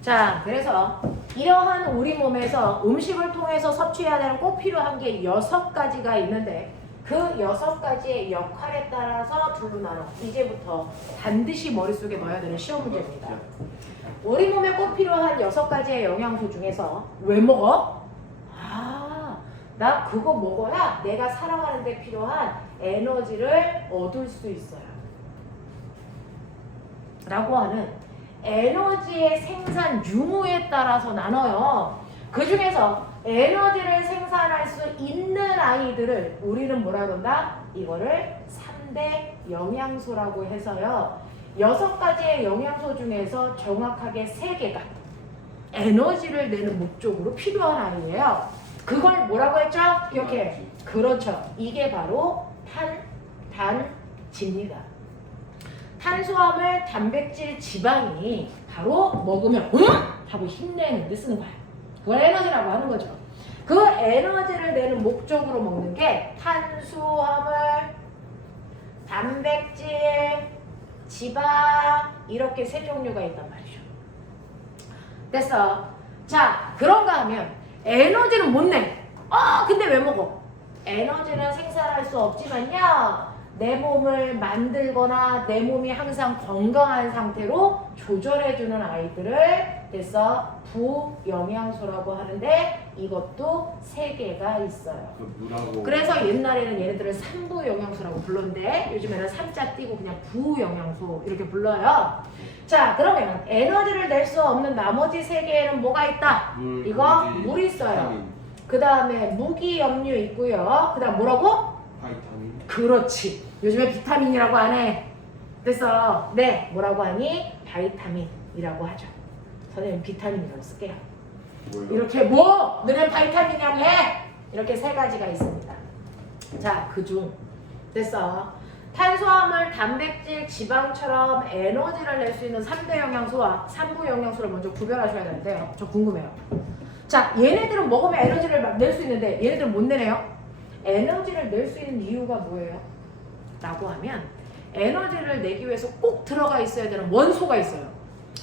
자, 그래서 이러한 우리 몸에서 음식을 통해서 섭취해야 되는 꼭 필요한 게 6가지가 있는데 그 6가지의 역할에 따라서 둘로 나눠. 이제부터 반드시 머릿속에 넣어야 되는 시험 문제입니다. 우리 몸에 꼭 필요한 6가지의 영양소 중에서 왜 먹어? 나 그거 먹어야 내가 살아가는 데 필요한 에너지를 얻을 수 있어요. 라고 하는 에너지의 생산 유무에 따라서 나눠요. 그 중에서 에너지를 생산할 수 있는 아이들을 우리는 뭐라 그런다? 이거를 3대 영양소라고 해서요. 6가지의 영양소 중에서 정확하게 3개가 에너지를 내는 목적으로 필요한 아이예요. 그걸 뭐라고 했죠? 기억해. 그렇죠. 이게 바로 단지입니다. 탄수화물, 단백질, 지방이 바로 먹으면 하고 힘내는 데 쓰는 거야. 그걸 에너지라고 하는 거죠. 그 에너지를 내는 목적으로 먹는 게 탄수화물, 단백질, 지방 이렇게 3종류가 있단 말이죠. 됐어. 자, 그런가 하면 에너지는 못 내. 근데 왜 먹어? 에너지는 생산할 수 없지만요. 내 몸을 만들거나 내 몸이 항상 건강한 상태로 조절해주는 아이들을 그래서 부영양소라고 하는데 이것도 3개가 있어요. 그래서 옛날에는 얘네들을 3부 영양소라고 불렀는데 요즘에는 3자 띄고 그냥 부영양소 이렇게 불러요. 자, 그러면 에너지를 낼 수 없는 나머지 3개에는 뭐가 있다? 이거 물 있어요. 그 다음에 무기염류 있고요. 그 다음 뭐라고? 바이타민. 그렇지. 요즘에 비타민이라고 안 해. 그래서 네, 뭐라고 하니? 바이타민이라고 하죠. 선생님 비타민이라고 쓸게요. 뭐예요? 이렇게 뭐? 너네 바이타민이라고 해? 이렇게 3가지가 있습니다. 자, 그중 됐어. 탄수화물, 단백질, 지방처럼 에너지를 낼 수 있는 3대 영양소와 3부 영양소를 먼저 구별하셔야 되는데요. 저 궁금해요. 자, 얘네들은 먹으면 에너지를 낼 수 있는데 얘네들은 못 내네요. 에너지를 낼 수 있는 이유가 뭐예요? 라고 하면 에너지를 내기 위해서 꼭 들어가 있어야 되는 원소가 있어요.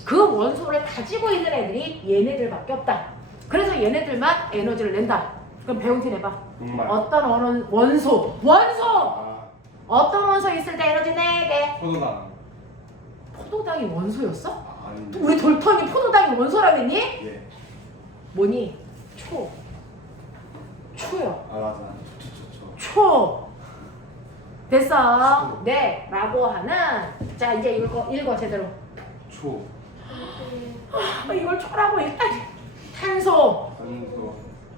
그 원소를 가지고 있는 애들이 얘네들밖에 없다. 그래서 얘네들만 에너지를 낸다. 그럼 배웅티 내봐. 어떤 원소? 어떤 원소 있을 때 에너지 내게? 포도당. 포도당이 원소였어? 아닌데. 우리 돌턴이 포도당이 원소라고 했니? 예. 뭐니? 초요. 맞아. 초. 됐어. 네. 라고 하는. 자, 이제 읽어 제대로. 초. 이걸 초라고 일단. 탄소.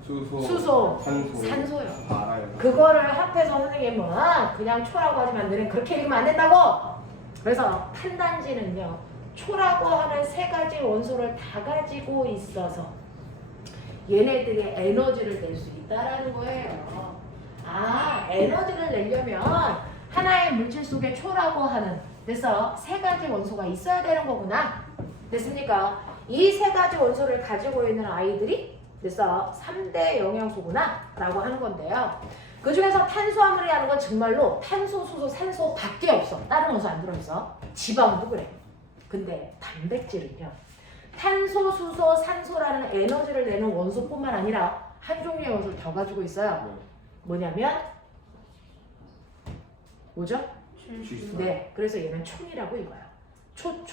수소. 산소요. 알아요. 그거를 합해서 선생님은 그냥 초라고 하지만 너는 그렇게 읽으면 안 된다고. 그래서 탄단지는요. 초라고 하는 3가지 원소를 다 가지고 있어서 얘네들이 에너지를 낼 수 있다라는 거예요. 에너지를 내려면 하나의 물질 속에 초라고 하는 그래서 3가지 원소가 있어야 되는 거구나. 됐습니까? 이 3가지 원소를 가지고 있는 아이들이 그래서 3대 영양소구나 라고 하는 건데요. 그 중에서 탄수화물이라는 건 정말로 탄소, 수소, 산소 밖에 없어. 다른 원소 안 들어있어. 지방도 그래. 근데 단백질은요. 탄소, 수소, 산소라는 에너지를 내는 원소뿐만 아니라 한 종류의 원소를 더 가지고 있어요. 뭐냐면 뭐죠? 네, 그래서 얘는 촌이라고 읽어요. 촌.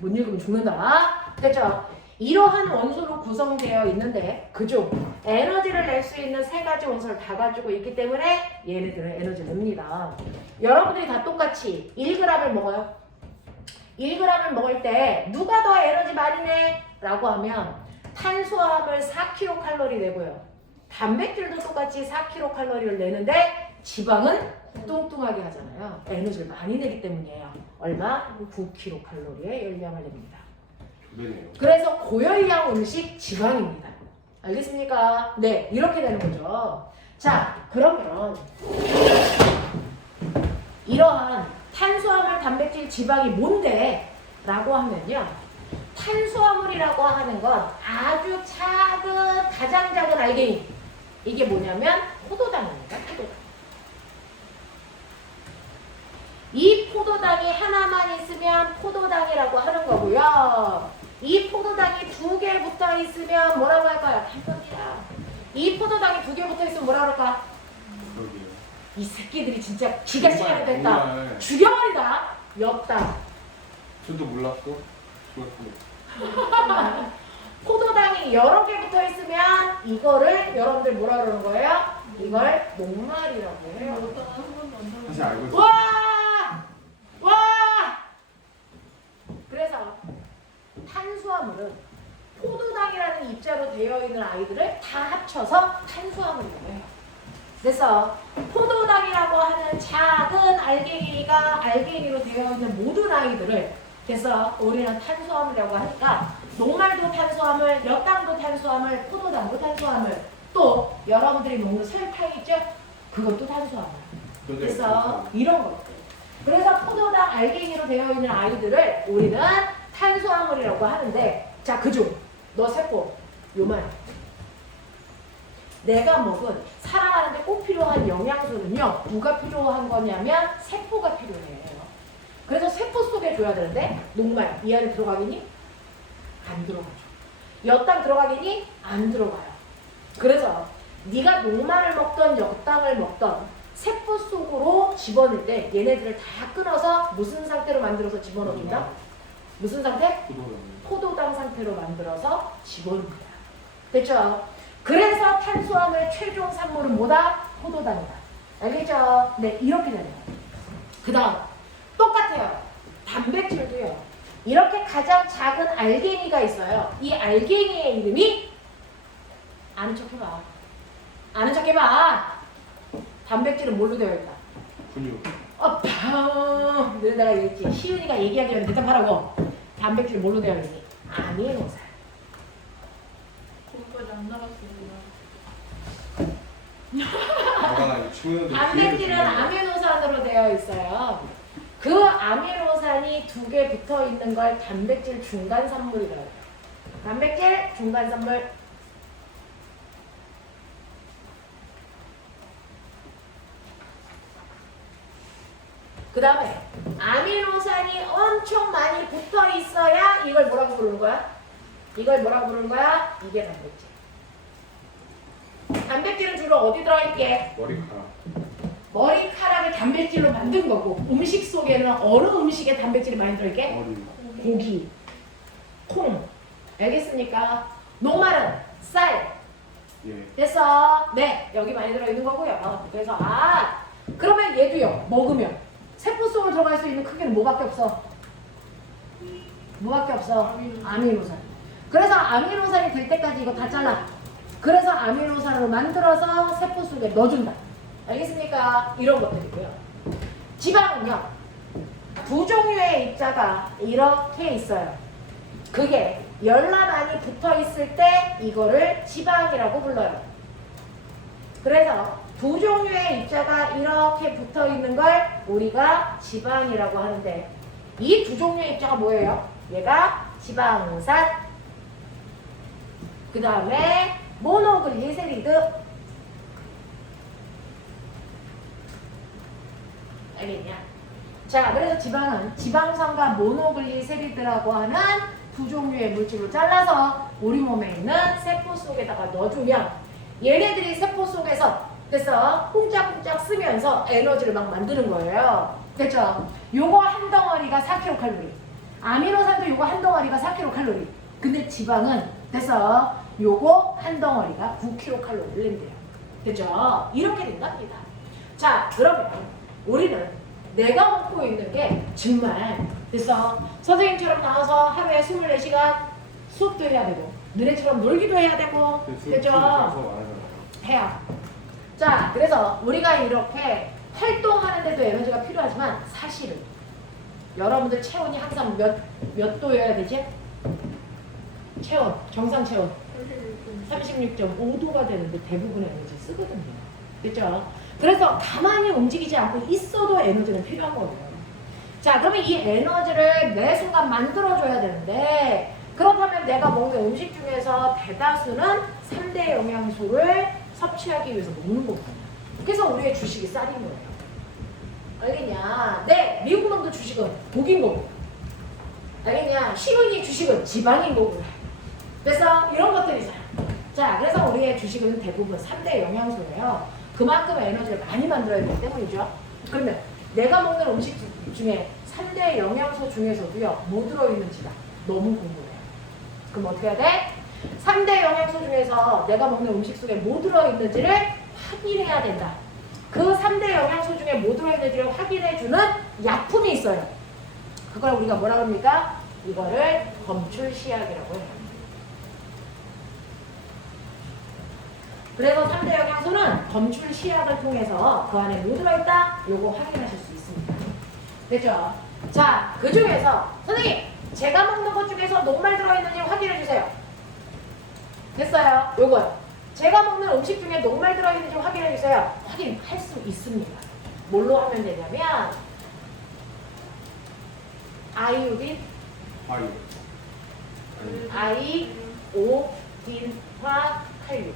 못 읽으면 죽는다. 됐죠? 이러한 원소로 구성되어 있는데 그중 에너지를 낼 수 있는 3가지 원소를 다 가지고 있기 때문에 얘네들은 에너지를 냅니다. 여러분들이 다 똑같이 1g을 먹어요. 1g을 먹을 때 누가 더 에너지 많이 내? 라고 하면 탄수화물 4kcal 내고요. 단백질도 똑같이 4kcal를 내는데 지방은 뚱뚱하게 하잖아요. 에너지를 많이 내기 때문이에요. 얼마? 9kcal의 열량을 냅니다. 그래서 고열량 음식 지방입니다. 알겠습니까? 네, 이렇게 되는 거죠. 자, 그러면 이러한 탄수화물, 단백질, 지방이 뭔데? 라고 하면요. 탄수화물이라고 하는 건 아주 작은, 가장 작은 알갱이. 이게 뭐냐면 포도당입니다. 포도당. 이 포도당이 하나만 있으면 포도당이라고 하는 거고요. 이 포도당이 있으면 뭐라고 할까요? 단백질이야. 이 포도당이 2개 붙어 있으면 뭐라 그럴까? 그러게요. 이 새끼들이 진짜 기가 시간이 됐다. 정말 죽여버리다. 엽다. 저도 몰랐어. 좋았어. 포도당이 여러 개 붙어 있으면 이거를 여러분들 뭐라 그러는 거예요? 이걸 녹말이라고 해요. 사실 알고 있어. 와! 와! 그래서 탄수화물은 포도당이라는 입자로 되어 있는 아이들을 다 합쳐서 탄수화물이라고 해요. 그래서 포도당이라고 하는 작은 알갱이가 알갱이로 되어 있는 모든 아이들을 그래서 우리는 탄수화물이라고 하니까 녹말도 탄수화물, 엿당도 탄수화물, 포도당도 탄수화물 또 여러분들이 먹는 설탕 있죠? 그것도 탄수화물. 그래서 이런 것들. 그래서 포도당 알갱이로 되어 있는 아이들을 우리는 탄수화물이라고 하는데 자 그중 너 세포 요만 내가 먹은 살아가는데 꼭 필요한 영양소는요 누가 필요한 거냐면 세포가 필요해요. 그래서 세포 속에 줘야 되는데 녹말 이 안에 들어가겠니? 안 들어가죠. 엿당 들어가겠니? 안 들어가요. 그래서 네가 녹말을 먹던 엿당을 먹던 세포 속으로 집어넣을 때 얘네들을 다 끊어서 무슨 상태로 만들어서 집어넣는다? 무슨 상태? 포도당 상태로 만들어서 집어넣는다. 됐죠? 그래서 탄수화물 최종 산물은 뭐다? 포도당이다. 알겠죠? 네, 이렇게 되네요. 그 다음 똑같아요. 단백질도요. 이렇게 가장 작은 알갱이가 있어요. 이 알갱이의 이름이 아는 척 해봐. 아는 척 해봐. 단백질은 뭘로 되어 있다? 근육. 늘 내가 얘기했지. 시윤이가 얘기하기 전에 대답하라고. 단백질은 뭘로 되어 있니? 아미노산. 공부까지 안 나갔습니다. 단백질은 아미노산으로 되어 있어요. 그 아미노산이 2개 붙어 있는 걸 단백질 중간산물이라고 해요. 단백질 중간산물. 그 다음에 아미노산이 엄청 많이 붙어 있어야 이걸 뭐라고 부르는 거야? 이걸 뭐라고 부르는 거야? 이게 단백질. 단백질은 주로 어디 들어있게? 머리카락. 머리카락을 단백질로 만든 거고 음식 속에는 어느 음식에 단백질이 많이 들어있게? 머리. 고기, 콩. 알겠습니까? 녹말은 쌀. 예. 됐어? 네, 여기 많이 들어있는 거고요. 그래서 그러면 얘도요. 먹으면 세포 속으로 들어갈 수 있는 크기는 뭐밖에 없어? 뭐밖에 없어? 아미노산. 그래서 아미노산이 될 때까지 이거 다 잘라. 그래서 아미노산으로 만들어서 세포 속에 넣어준다. 알겠습니까? 이런 것들이고요. 지방은요. 2종류의 입자가 이렇게 있어요. 그게 열나많이 붙어 있을 때 이거를 지방이라고 불러요. 그래서 2종류의 입자가 이렇게 붙어 있는 걸 우리가 지방이라고 하는데 이 2종류의 입자가 뭐예요? 얘가 지방산, 그 다음에 모노글리세리드. 알겠냐? 자, 그래서 지방은 지방산과 모노글리세리드라고 하는 2종류의 물질로 잘라서 우리 몸에 있는 세포 속에다가 넣어주면 얘네들이 세포 속에서 그래서 쿵짝쿵짝 쓰면서 에너지를 막 만드는 거예요. 됐죠? 요거 한 덩어리가 4kcal. 아미노산도 요거 한 덩어리가 4kcal. 근데 지방은 그래서 요거 한 덩어리가 9kcal를 낸대요. 됐죠? 이렇게 된답니다. 자, 그러면 우리는 내가 먹고 있는 게 정말 그래서 선생님처럼 나와서 하루에 24시간 수업도 해야 되고 너네처럼 놀기도 해야 되고 그죠? 해야. 자, 그래서 우리가 이렇게 활동하는데도 에너지가 필요하지만 사실은 여러분들 체온이 항상 몇 도여야 되지? 체온, 정상 체온 36.5도가 되는데 대부분의 에너지 쓰거든요. 그렇죠? 그래서 가만히 움직이지 않고 있어도 에너지는 필요한 거예요. 자, 그러면 이 에너지를 매 순간 만들어줘야 되는데 그렇다면 내가 먹는 음식 중에서 대다수는 3대 영양소를 섭취하기 위해서 먹는 거거든요. 그래서 우리의 주식이 쌀인 거예요. 알겠냐? 네, 미국 놈도 주식은 고기인 거고. 알겠냐? 시은이 주식은 지방인 거고. 됐어? 이런 것들이잖아. 자, 그래서 우리의 주식은 대부분 3대 영양소예요. 그만큼 에너지를 많이 만들어야 되기 때문이죠. 그러면 내가 먹는 음식 중에 3대 영양소 중에서도요, 뭐 들어있는지가 너무 궁금해요. 그럼 어떻게 해야 돼? 3대 영양소 중에서 내가 먹는 음식 속에 뭐 들어있는지를 확인해야 된다. 그 3대 영양소 중에 뭐 들어있는지를 확인해주는 약품이 있어요. 그걸 우리가 뭐라고 합니까? 이거를 검출시약이라고 해요. 그래서 3대 영양소는 검출시약을 통해서 그 안에 뭐 들어있다? 요거 확인하실 수 있습니다. 됐죠? 자, 그 중에서 선생님, 제가 먹는 것 중에서 녹말 들어있는지 확인해주세요. 됐어요? 요거요. 제가 먹는 음식 중에 녹말 들어있는지 확인해주세요. 확인할 수 있습니다. 뭘로 하면 되냐면 아이오딘, 아유. 아이오딘화 칼륨.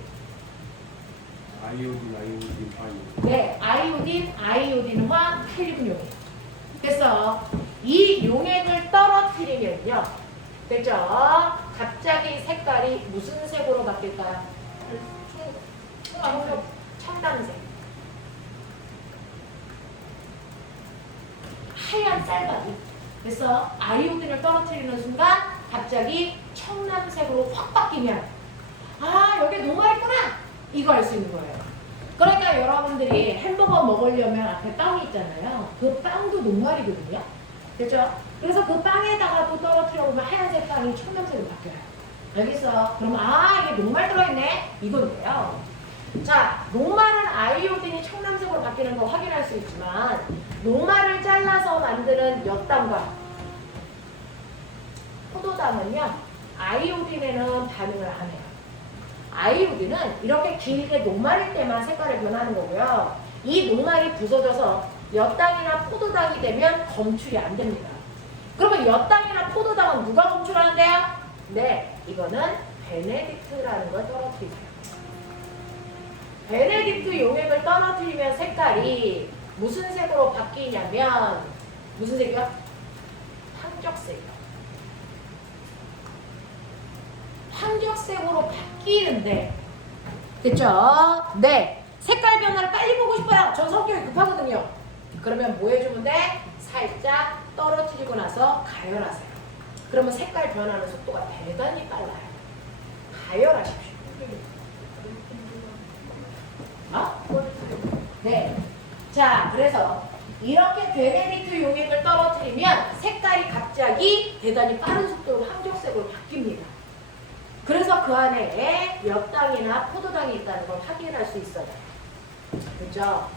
아이오딘, 아유. 네, 아이오딘화 칼륨 용액. 됐어. 이 용액을 떨어뜨리면요. 됐죠? 갑자기 색깔이 무슨 색으로 바뀔까요? 청담색. 하얀 쌀밥이. 그래서 아이오딘을 떨어뜨리는 순간 갑자기 청남색으로 확 바뀌면 아, 여기 녹아있구나! 이거 알 수 있는 거예요. 그러니까 여러분들이 햄버거 먹으려면 앞에 빵이 있잖아요. 그 빵도 녹말이거든요. 그렇죠? 그래서 그 빵에다가 또 떨어뜨려 보면 하얀색 빵이 청남색으로 바뀌어요. 알겠어? 그럼 아, 이게 녹말 들어있네? 이건데요. 자, 녹말은 아이오딘이 청남색으로 바뀌는 거 확인할 수 있지만 녹말을 잘라서 만드는 엿당과 포도당은요, 아이오딘에는 반응을 안 해요. 아이오딘은 이렇게 길게 녹말일 때만 색깔이 변하는 거고요. 이 녹말이 부서져서 엿당이나 포도당이 되면 검출이 안 됩니다. 그러면 엿당이나 포도당은 누가 검출하는데요? 네, 이거는 베네딕트라는 걸 떨어뜨리세요. 베네딕트 용액을 떨어뜨리면 색깔이 무슨 색으로 바뀌냐면 무슨 색이요? 황적색이요. 황적색으로 바뀌는데 됐죠? 네. 색깔 변화를 빨리 보고 싶어요. 전 성격이 급하거든요. 그러면 뭐 해주면 돼? 살짝 떨어뜨리고 나서 가열하세요. 그러면 색깔 변하는 속도가 대단히 빨라요. 가열하십시오. 네. 자, 그래서 이렇게 베네딕트 용액을 떨어뜨리면 색깔이 갑자기 대단히 빠른 속도로 황적색으로 바뀝니다. 그래서 그 안에 엿당이나 포도당이 있다는 걸 확인할 수 있어요. 그렇죠?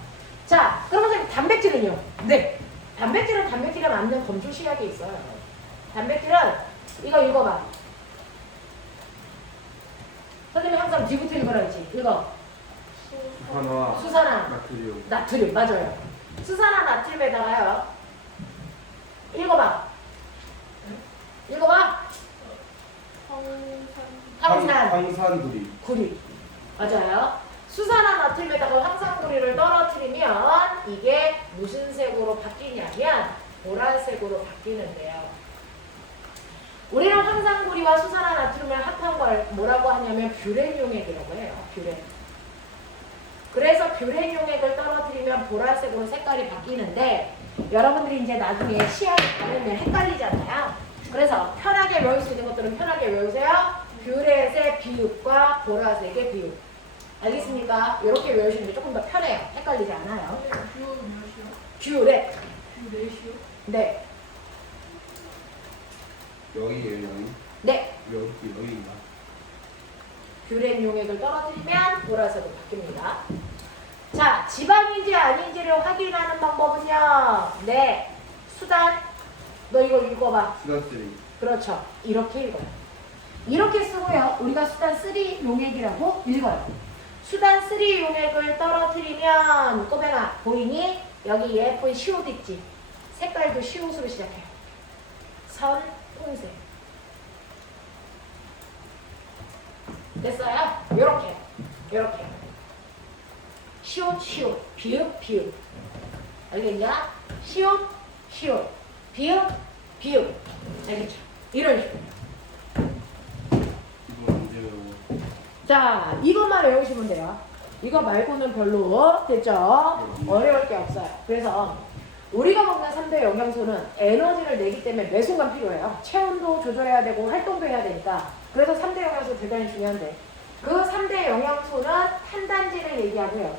자, 그러면 단백질은요? 네. 단백질은 단백질에 맞는 검출 시약이 있어요. 단백질은 이거 읽어봐. 선생님이 항상 뒤부터 읽어라 했지. 읽어. 수산화, 수산화, 나트륨. 나트륨, 맞아요. 수산화 나트륨에다가요. 읽어봐. 읽어봐. 황산. 황산구리. 구리. 맞아요. 수산화 나트륨에다가 황산구리를 떨어뜨리면 이게 무슨 색으로 바뀌냐면 보라색으로 바뀌는데요. 우리는 황산구리와 수산화 나트륨을 합한 걸 뭐라고 하냐면 뷰렌 용액이라고 해요. 뷰렌. 그래서 뷰렌 용액을 떨어뜨리면 보라색으로 색깔이 바뀌는데 여러분들이 이제 나중에 시야를 가르면 헷갈리잖아요. 그래서 편하게 외울 수 있는 것들은 편하게 외우세요. 뷰렛의 비읍과 보라색의 비읍. 알겠습니까? 이렇게 외우시는 게 조금 더 편해요. 헷갈리지 않아요. 뷰렛. 네. 여기에요, 여기. 네. 여기인가? 뷰렌 용액을 떨어뜨리면 보라색으로 바뀝니다. 자, 지방인지 아닌지를 확인하는 방법은요. 네. 수단. 너 이거 읽어봐. 수다쓰리. 그렇죠. 이렇게 읽어요. 이렇게 쓰고요. 우리가 수단 3 용액이라고 읽어요. 수단 3 용액을 떨어뜨리면 꼬맹아 보이니? 여기 예쁜 시옷 있지? 색깔도 시옷으로 시작해요. 선, 홍색. 됐어요? 요렇게. 요렇게. 시옷, 시옷. 비읍, 비읍. 알겠냐? 시옷, 시옷. 비읍, 비읍. 알겠죠? 이런 식으로. 자, 이것만 외우시면 돼요. 이거 말고는 별로 됐죠? 어려울 게 없어요. 그래서 우리가 먹는 3대 영양소는 에너지를 내기 때문에 매 순간 필요해요. 체온도 조절해야 되고 활동도 해야 되니까. 그래서 3대 영양소 대단히 중요한데 그 3대 영양소는 탄단지를 얘기하고요.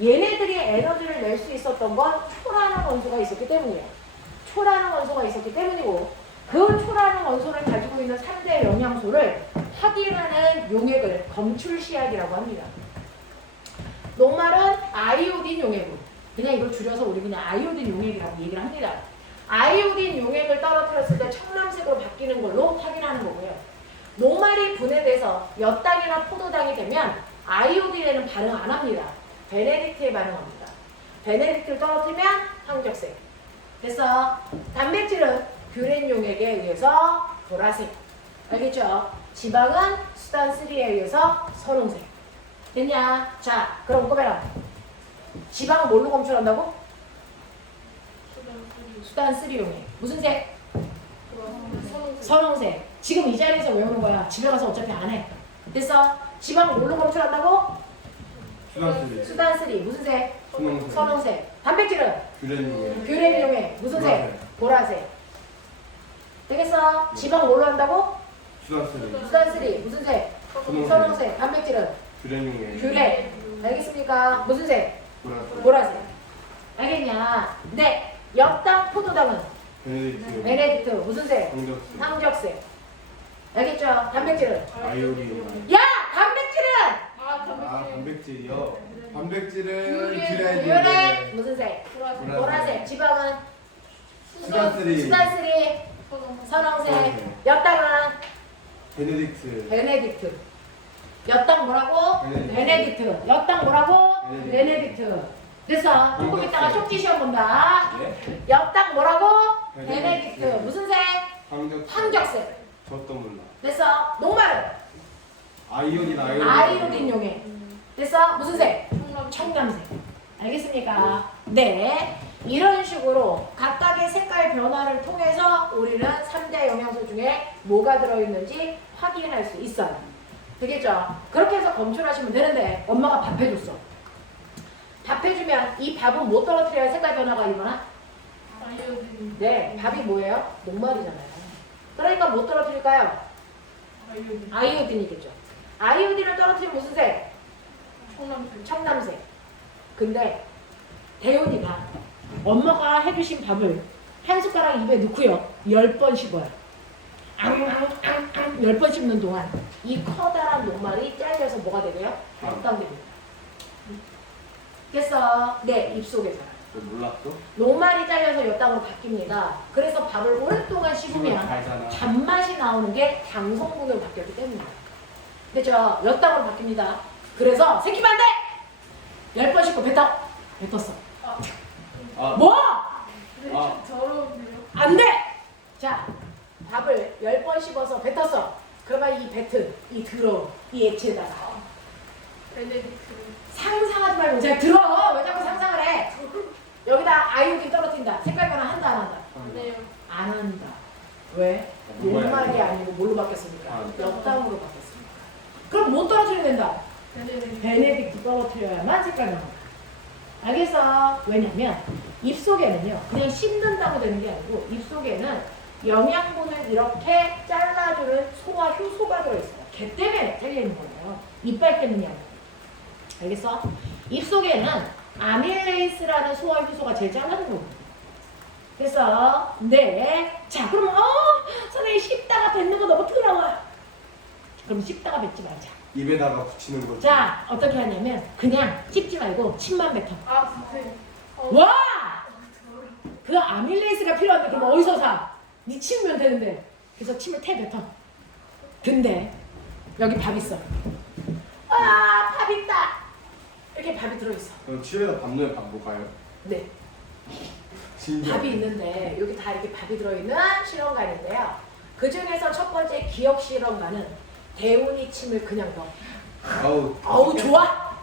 얘네들이 에너지를 낼 수 있었던 건 초라는 원소가 있었기 때문이에요. 초라는 원소가 있었기 때문이고 그 초라는 원소를 가지고 있는 3대 영양소를 확인하는 용액을 검출시약이라고 합니다. 녹말은 아이오딘 용액으로 그냥 이걸 줄여서 우리 그냥 아이오딘 용액이라고 얘기를 합니다. 아이오딘 용액을 떨어뜨렸을 때 청남색으로 바뀌는 걸로 확인하는 거고요. 녹말이 분해돼서 엿당이나 포도당이 되면 아이오딘에는 반응 안 합니다. 베네딕트에 반응합니다. 베네딕트를 떨어뜨리면 황적색. 그래서 단백질은 뷰렌 용액에 의해서 보라색. 알겠죠? 지방은 수단3에 의해서 선홍색. 됐냐? 자, 그럼 꼽아라. 지방은 뭘로 검출한다고? 수단3 용액. 무슨 색? 선홍색. 지금 이 자리에서 외우는 거야. 집에 가서 어차피 안 해. 됐어? 지방은 뭘로 검출한다고? 수단3. 무슨 색? 선홍색. 단백질은? 뷰렌 용액. 무슨 색? 보라색. 되겠어? 지방 뭘로 한다고? 수단3. 무슨 색? 선홍색. 단백질은? 뷰렌. 알겠습니까? 무슨 색? 보라색. 알겠냐? 네. 엿당 포도당은? 베네딕트. 무슨 색? 황적색. 알겠죠? 단백질은? 야! 단백질은? 단백질이요? 단백질은 뷰렌. 무슨 색? 보라색. 지방은? 수단3. 선홍색. 엿당은? 베네딕트. 엿당 뭐라고? 베네딕트. 엿당 뭐라고? 베네딕트. 됐어. 조금 이따가 쪽지 시험 본다. 엿당 뭐라고? 베네딕트. 무슨 색? 황적색. 저도 몰라. 됐어. 녹말은? 아이오딘 용액. 됐어? 무슨 색? 청담색. 알겠습니까? 네. 이런 식으로 각각의 색깔 변화를 통해서 우리는 3대 영양소 중에 뭐가 들어있는지 확인할 수 있어요. 되겠죠? 그렇게 해서 검출하시면 되는데 엄마가 밥 해줬어. 밥 해주면 이 밥은 못 떨어뜨려야 색깔 변화가 일어나? 네. 밥이 뭐예요? 녹말이잖아요. 그러니까 못 떨어뜨릴까요? 아이오딘이겠죠. 아이오딘을 떨어뜨리면 무슨 색? 청남색. 근데 대훈이가 엄마가 해주신 밥을 한 숟가락 입에 넣고요 10번 씹어요. 10번 씹는 동안 이 커다란 녹말이 잘려서 뭐가 되게요? 엿당됩니다. 됐어? 네, 입속에서 몰랐어? 녹말이 잘려서 엿당으로 바뀝니다. 그래서 밥을 오랫동안 씹으면 단맛이 나오는 게 당 성분으로 바뀌었기 때문이에요. 그죠? 엿당으로 바뀝니다. 그래서 새끼면 안 돼! 10번 씹고 뱉어! 뱉었어. 뭐? 안 돼! 자, 밥을 10번 씹어서 뱉었어. 그러면 이 뱉은, 이 더러운, 이 액체에다가 상상하지 말고 그냥 들어! 왜 자꾸 상상을 해? 여기다 아이오딘 떨어뜨린다. 색깔 변화 한다 안 한다? 안 한다. 왜? 녹말이 아니고 뭘로 바뀌었습니까? 엿당으로 바뀌었습니다. 그럼 못 떨어뜨려야 된다. 베네딕트 떨어뜨려야만 색깔 변화. 알겠어? 왜냐면 입속에는요 그냥 씹는다고 되는 게 아니고 입속에는 영양분을 이렇게 잘라주는 소화 효소가 들어있어요. 걔 때문에 잘려있는 거예요. 이빨 때문이 아니고. 알겠어? 입속에는 아밀레이스라는 소화 효소가 제일 잘라주는 거거든요. 그래서 네. 자 그럼 선생님 씹다가 뱉는 거 너무 더러워요. 그럼 씹다가 뱉지 말자. 입에다가 붙이는 거지. 자 어떻게 하냐면 그냥 씹지 말고 침만 뱉어. 와! 그 아밀레이스가 필요한데 그럼 어디서 사? 네 침이면 되는데. 그래서 침을 태 뱉어. 근데 여기 밥 있어. 밥 있다. 이렇게 밥이 들어있어. 그럼 침에다 밥 넣으면 밥 못 가요? 네. 진짜. 밥이 있는데 여기 다 이렇게 밥이 들어있는 실험관인데요. 그 중에서 첫 번째 기억 실험관은 대운이 침을 그냥 넣어. 아우 좋아.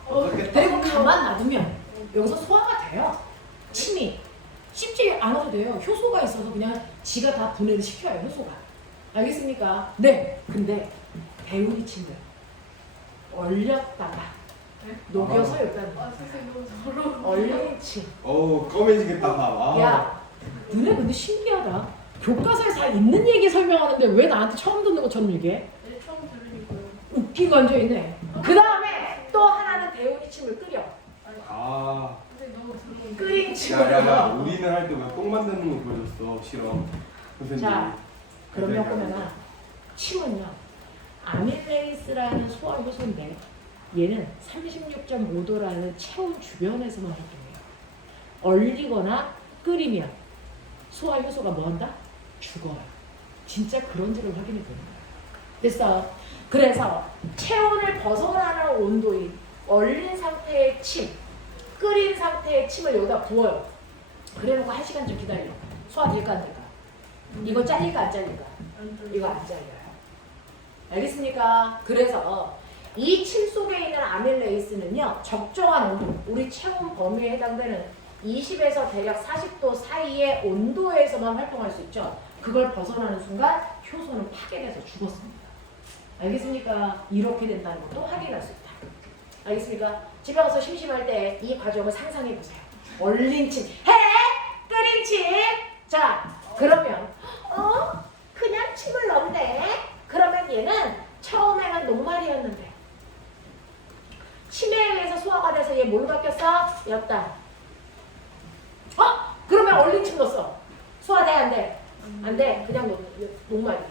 그리고 가만 놔두면 여기서 소화가 돼요. 침이 씹지 않아도 돼요. 효소가 있어서 그냥 지가 다 분해를 시켜요. 효소가. 알겠습니까? 네. 근데 대운이 침들 얼렸다가 녹여서 여기다 넣어. 선생님 너무 더러워. 얼린 침. 어우 검해지겠다 봐. 야, 너네 근데 신기하다. 교과서에 다 있는 얘기 설명하는데 왜 나한테 처음 듣는 것처럼 얘기해? 네, 처음 들으니까요. 웃기고 앉아있네. 그 다음에 또 하나는 대운이 침을 끓여. 아. 선생님 너무 더러워. 끓인 침을 야야야 끓여. 우리는 할 때 왜 똥 만드는 거 보여줬어 실험. 선생님. 자, 그러면 보면은 침은요 아밀레이스라는 소화 효소인데 얘는 36.5도라는 체온 주변에서만 활동해요. 얼리거나 끓이면 소화 효소가 뭐한다? 죽어요. 진짜 그런지를 확인해 보는 거예요. 됐어. 그래서 체온을 벗어나는 온도인 얼린 상태의 침, 끓인 상태의 침을 여기다 부어요. 그래놓고 1시간쯤 기다려. 소화될까 안 될까? 이거 잘릴까 안 잘릴까? 이거 안 잘려요. 알겠습니까? 그래서 이 침 속에 있는 아밀레이스는요 적정한 온도, 우리 체온 범위에 해당되는 20에서 대략 40도 사이의 온도에서만 활동할 수 있죠. 그걸 벗어나는 순간 효소는 파괴돼서 죽었습니다. 알겠습니까? 이렇게 된다는 것도 확인할 수 있다. 알겠습니까? 집에 가서 심심할 때 이 과정을 상상해 보세요. 얼린 침, 끓인 침. 자, 그러면 그냥 침을 넣네. 그러면 얘는 처음에는 녹말이었는데 침에 의해서 소화가 돼서 얘 뭘로 바뀌었어? 엽단. 그러면 얼린 침 넣었어. 소화돼 안 돼? 안 돼. 그냥 녹말이야.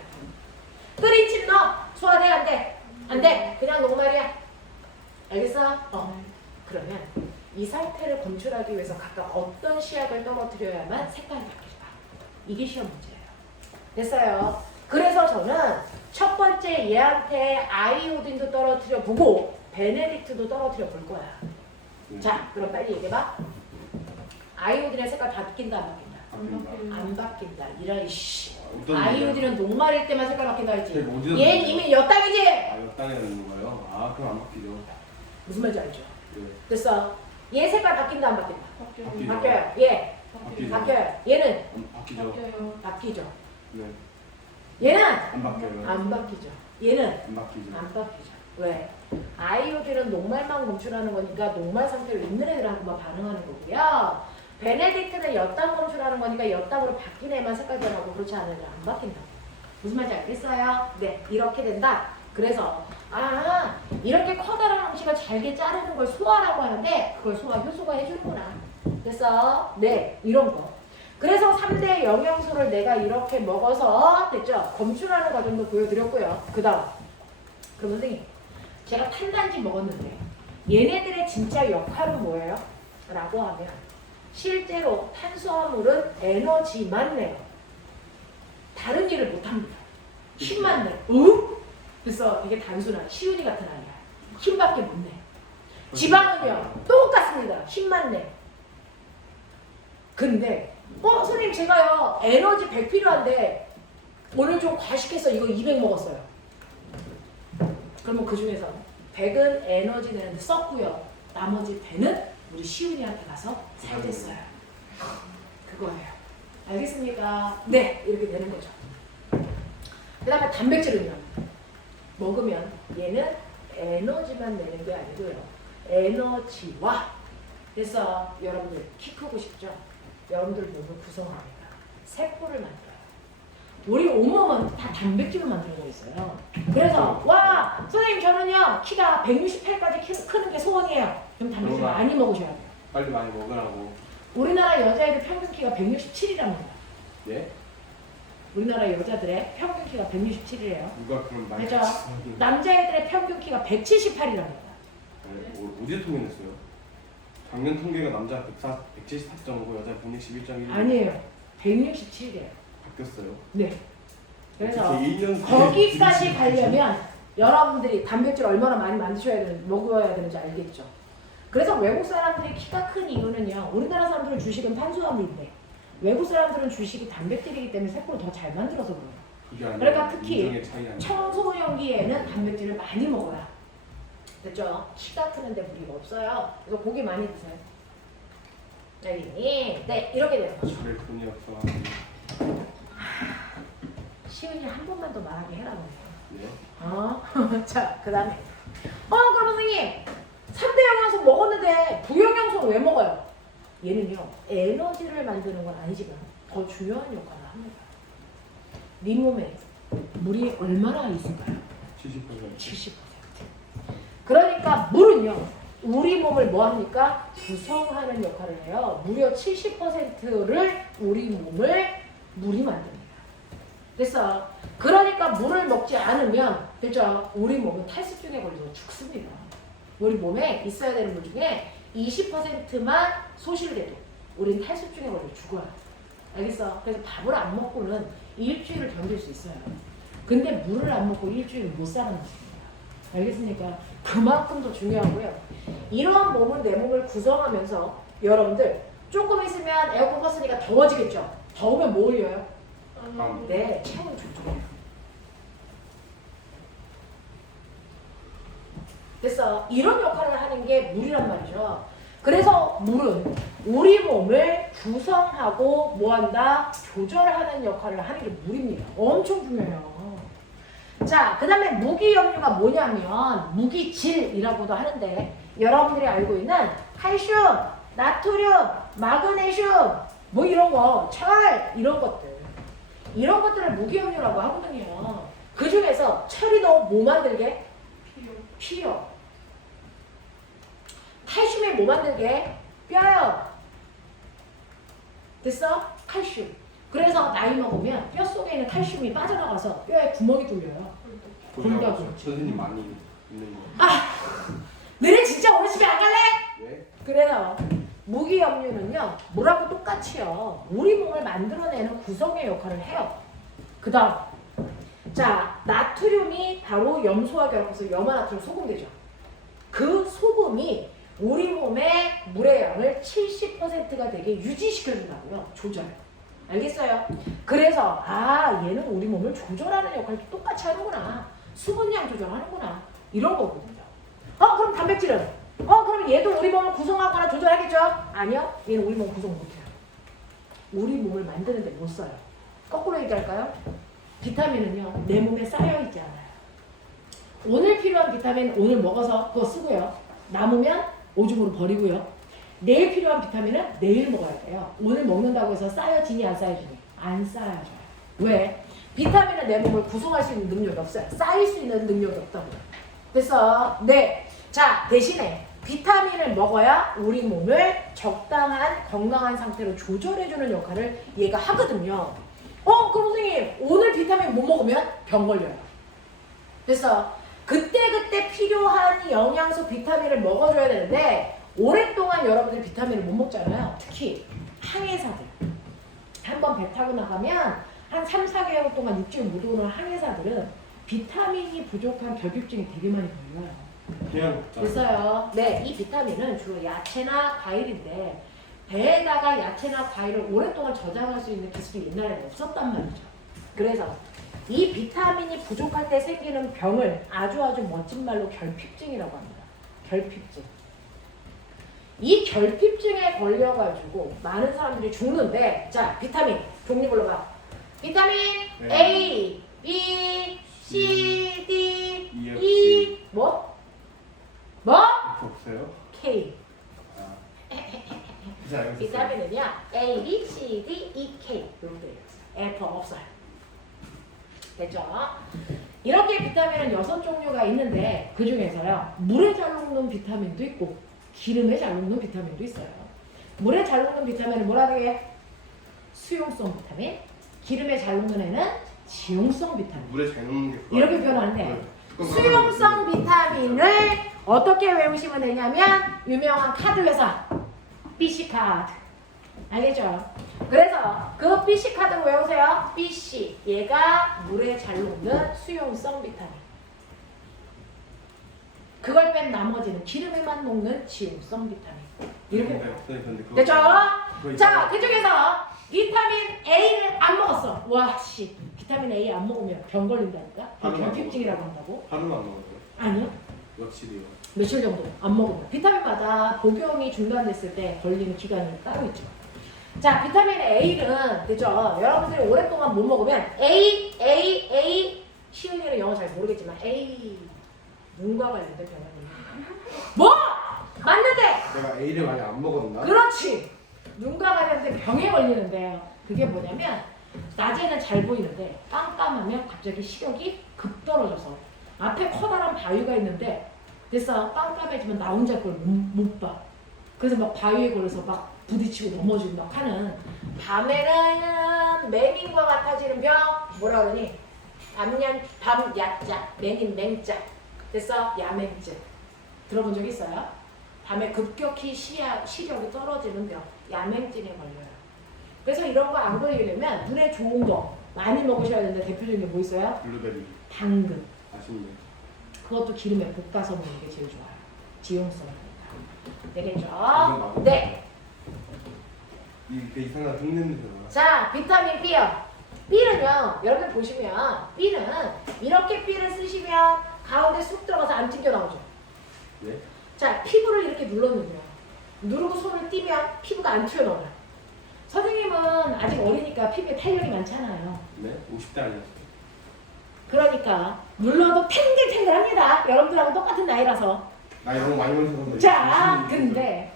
끓인 침 넣어. 소화돼 안 돼? 안 돼. 그냥 녹말이야. 알겠어? 그러면 이 상태를 검출하기 위해서 각각 어떤 시약을 떨어뜨려야만 색깔이 바뀔까? 이게 시험 문제예요. 됐어요. 그래서 저는 첫 번째 얘한테 아이오딘도 떨어뜨려 보고 베네딕트도 떨어뜨려 볼 거야. 자, 그럼 빨리 얘기해봐. 아이오딘의 색깔 바뀐다 안 바뀐다? 안 바뀐다. 이런 씨. 아이오딘은 녹말일 때만 색깔 바뀐다 했지. 얘는 이미 엿땅이지? 엿땅에 넣는 거예요? 아 그럼 안 바뀌죠. 무슨 말인지 알죠? 네. 됐어. 얘 색깔 바뀐다 안 바뀐다? 바뀌죠. 바뀌어요. 얘 바뀌죠. 바뀌어요. 얘는 바뀌죠. 바뀌어요. 바뀌죠. 네. 얘는 안 바뀌어요. 안 바뀌죠. 얘는 안 바뀌죠. 안 바뀌죠. 왜? 아이오딘은 녹말만 검출하는 거니까 녹말 상태로 있는 애들하고만 반응하는 거고요. 베네딕트는 엿당 검출하는 거니까 엿당으로 바뀐 애만 색깔 변하고 그렇지 않은 애들 안 바뀐다. 무슨 말인지 알겠어요? 네, 이렇게 된다. 그래서 이렇게 커다란 음식을 잘게 자르는 걸 소화라고 하는데 그걸 소화 효소가 해주는구나. 됐어? 네, 이런 거. 그래서 3대 영양소를 내가 이렇게 먹어서 됐죠? 검출하는 과정도 보여드렸고요. 그 다음 그럼 선생님 제가 탄단지 먹었는데 얘네들의 진짜 역할은 뭐예요? 라고 하면 실제로 탄수화물은 에너지만 내요. 다른 일을 못합니다. 힘만 내. 그래서 이게 단순한 시은이 같은 아이야. 힘밖에 못 내. 지방은요 똑같습니다. 힘만 내. 근데 선생님 제가요 에너지 100 필요한데 오늘 좀 과식해서 이거 200 먹었어요. 그러면 그 중에서 100은 에너지 내는데 썼고요. 나머지 100은 우리 시은이한테 가서 살됐어요. 그거예요. 알겠습니까? 네, 이렇게 되는 거죠. 그 다음에 단백질은요. 먹으면 얘는 에너지만 내는 게 아니고요. 에너지와 그래서 여러분들 키 크고 싶죠? 여러분들 몸을 구성합니다. 세포를 만들어요. 우리 온몸은 다 단백질로 만들어져 있어요. 그래서 와 선생님 저는요 키가 168까지 크는 게 소원이에요. 그럼 단백질 많이 먹으셔야 돼요. 빨리 많이 먹으라고. 우리나라 여자애들 평균 키가 167이랍니다. 예? 우리나라 여자들의 평균 키가 167이래요. 누가 그런 말? 그죠? 남자애들의 평균 키가 178이랍니다. 어디에 통계냈어요? 작년 통계가 남자 174.5, 여자 161.1. 아니에요. 167이래요. 바뀌었어요. 네. 그래서 어떻게 1년 거기까지 가려면 여러분들이 단백질 얼마나 많이 만드셔야 되는지 먹어야 되는지 알겠죠. 그래서 외국 사람들이 키가 큰 이유는요. 우리나라 사람들은 주식은 탄수화물인데 외국 사람들은 주식이 단백질이기 때문에 세포를 더 잘 만들어서 그래요. 그러니까 특히 청소년기에는 단백질을 많이 먹어라. 됐죠? 키가 크는데 무리가 없어요. 그래서 고기 많이 드세요. 알겠니? 네, 이렇게 되는 거죠. 집에 돈이 없어. 시은이 한 번만 더 말하게 해라. 네. 자, 그 다음에 그럼 그럼 선생님 3대 영양소 먹었는데 부영양소는 왜 먹어요? 얘는요 에너지를 만드는 건 아니지만 더 중요한 역할을 합니다. 네 몸에 물이 얼마나 있을까요? 70%. 70%. 그러니까 물은요 우리 몸을 뭐합니까? 구성하는 역할을 해요. 무려 70%를 우리 몸을 물이 만듭니다. 됐어. 그러니까 물을 먹지 않으면 됐죠? 우리 몸은 탈수증에 걸려서 죽습니다. 우리 몸에 있어야 되는 물 중에 20%만 소실돼도 우린 탈수증에 걸려 죽어요. 알겠어? 그래서 밥을 안 먹고는 일주일을 견딜 수 있어요. 근데 물을 안 먹고 일주일을 못 사는 것입니다. 알겠습니까? 그만큼 더 중요하고요. 이러한 몸은 내 몸을 구성하면서 여러분들 조금 있으면 에어컨 껐으니까 더워지겠죠? 더우면 뭐 올려요? 네, 체온 조절해요. 됐어. 이런 역할을 하는 게 물이란 말이죠. 그래서 물은 우리 몸을 구성하고 뭐한다? 조절하는 역할을 하는 게 물입니다. 엄청 중요해요. 자, 그 다음에 무기염류가 뭐냐면 무기질이라고도 하는데 여러분들이 알고 있는 칼슘, 나트륨, 마그네슘 뭐 이런 거, 철 이런 것들을 무기염류라고 하거든요. 그 중에서 철이 너 뭐 만들게? 피요. 칼슘이 뭐 만들게? 뼈요. 됐어? 칼슘. 그래서 나이 먹으면 뼈 속에 있는 칼슘이 빠져나가서 뼈에 구멍이 뚫려요. 본다고. 선생님 많이 있는 거. 아, 너네 진짜 오늘 집에 안 갈래? 왜? 그래요. 무기염류는요, 뭐라고 똑같이요. 우리 몸을 만들어내는 구성의 역할을 해요. 그 다음, 자, 나트륨이 바로 염소와 결합해서 염화나트륨 소금 되죠. 그 소금이 우리 몸의 물의 양을 70%가 되게 유지시켜준다고요. 조절. 알겠어요? 그래서 얘는 우리 몸을 조절하는 역할도 똑같이 하는구나. 수분량 조절하는구나. 이런 거거든요. 그럼 단백질은? 그럼 얘도 우리 몸을 구성하거나 조절하겠죠? 아니요. 얘는 우리 몸을 구성 못해요. 우리 몸을 만드는데 못 써요. 거꾸로 얘기할까요? 비타민은요. 내 몸에 쌓여있지 않아요. 오늘 필요한 비타민 오늘 먹어서 그거 쓰고요. 남으면 오줌으로 버리고요. 내일 필요한 비타민은 내일 먹어야 돼요. 오늘 먹는다고 해서 쌓여지니 안 쌓여지니? 안 쌓여져요. 왜? 비타민은 내 몸을 구성할 수 있는 능력이 없어요. 쌓일 수 있는 능력이 없다고요. 그래서 네. 자, 대신에 비타민을 먹어야 우리 몸을 적당한 건강한 상태로 조절해주는 역할을 얘가 하거든요. 그럼 선생님 오늘 비타민 못 먹으면 병 걸려요. 그래서 그때그때 필요한 영양소 비타민을 먹어줘야 되는데 오랫동안 여러분들이 비타민을 못 먹잖아요. 특히 항해사들. 한번 배 타고 나가면 한 3, 4개월 동안 육지를 못 오는 항해사들은 비타민이 부족한 결핍증이 되게 많이 걸려요. 그냥 됐어요. 네, 이 비타민은 주로 야채나 과일인데 배에다가 야채나 과일을 오랫동안 저장할 수 있는 기술이 옛날에는 없었단 말이죠. 그래서 이 비타민이 부족할 때 생기는 병을 아주 멋진 말로 결핍증이라고 합니다. 결핍증. 이 결핍증에 걸려가지고 많은 사람들이 죽는데 자, 비타민 종류 불러봐. 비타민 A, B, C, D, E 뭐? 없어요? K. 자, 알겠어요. 비타민은요 A, B, C, D, E, K 이렇게 되어 있어요. F 없어요. 됐죠? 이렇게 비타민은 6종류가 있는데 그 중에서요 물에 잘 녹는 비타민도 있고 기름에 잘 녹는 비타민도 있어요. 물에 잘 녹는 비타민은 뭐라고 해? 수용성 비타민. 기름에 잘 녹는 애는 지용성 비타민. 물에 잘 녹는 게 그거 이렇게 아니에요? 표현하는데 네. 수용성 비타민을 어떻게 외우시면 되냐면 유명한 카드 회사 BC 카드. 알겠죠? 그래서 그 BC 카드로 외우세요. BC. 얘가 물에 잘 녹는 수용성 비타민. 그걸 뺀 나머지는 기름에만 녹는 지용성 비타민. 이렇게 근데 그거 됐죠? 그거 자, 그중에서 비타민 A를 안 먹었어. 와, 씨. 비타민 A 안 먹으면 병 걸린다니까? 하루만 결핍증이라고 한다고? 하루는 안 먹어요. 아니요. 며칠이요? 며칠 정도 안 먹으면. 비타민마다 복용이 중단됐을 때 걸리는 기간이 따로 있죠. 자, 비타민 A는 됐죠? 여러분들이 오랫동안 못 먹으면 A, 쉬운 일은 영어 잘 모르겠지만 A 눈과 관련된 병은 뭐? 맞는데! 내가 A를 많이 안 먹었나? 그렇지! 눈과 관련된 병에 걸리는데요. 그게 뭐냐면 낮에는 잘 보이는데 깜깜하면 갑자기 시력이 급 떨어져서 앞에 커다란 바위가 있는데 됐어 깜깜해지면 나 혼자 그걸 못 봐. 그래서 막 바위에 걸려서 막 부딪히고 넘어지고 막 하는 밤에는 맹인과 같아지는 병 뭐라 그러니? 밤야자 맹인 맹자 됐어? 야맹증 들어본 적 있어요? 밤에 급격히 시력이 떨어지는 병 야맹증에 걸려요. 그래서 이런 거 안 걸리려면 눈에 좋은 거 많이 먹으셔야 되는데 대표적인 게 뭐 있어요? 블루베리. 당근. 아쉽네. 그것도 기름에 볶아서 먹는 게 제일 좋아요. 지용성이니까. 되겠죠? 맞아. 네. 그 이상한 흙냄새가. 자, 비타민 B요. B는요, 여러분 보시면 B는 이렇게 B를 쓰시면 가운데 쑥 들어가서 안 튕겨 나오죠. 네? 자, 피부를 이렇게 눌렀는데요. 누르고 손을 띄면 피부가 안 튀어나와요. 선생님은 아직 어리니까 피부에 탄력이 많잖아요. 네? 50대 아니었어요. 그러니까 눌러도 탱글탱글합니다. 여러분들하고 똑같은 나이라서. 나이 너무 많이 먹어서. 자, 근데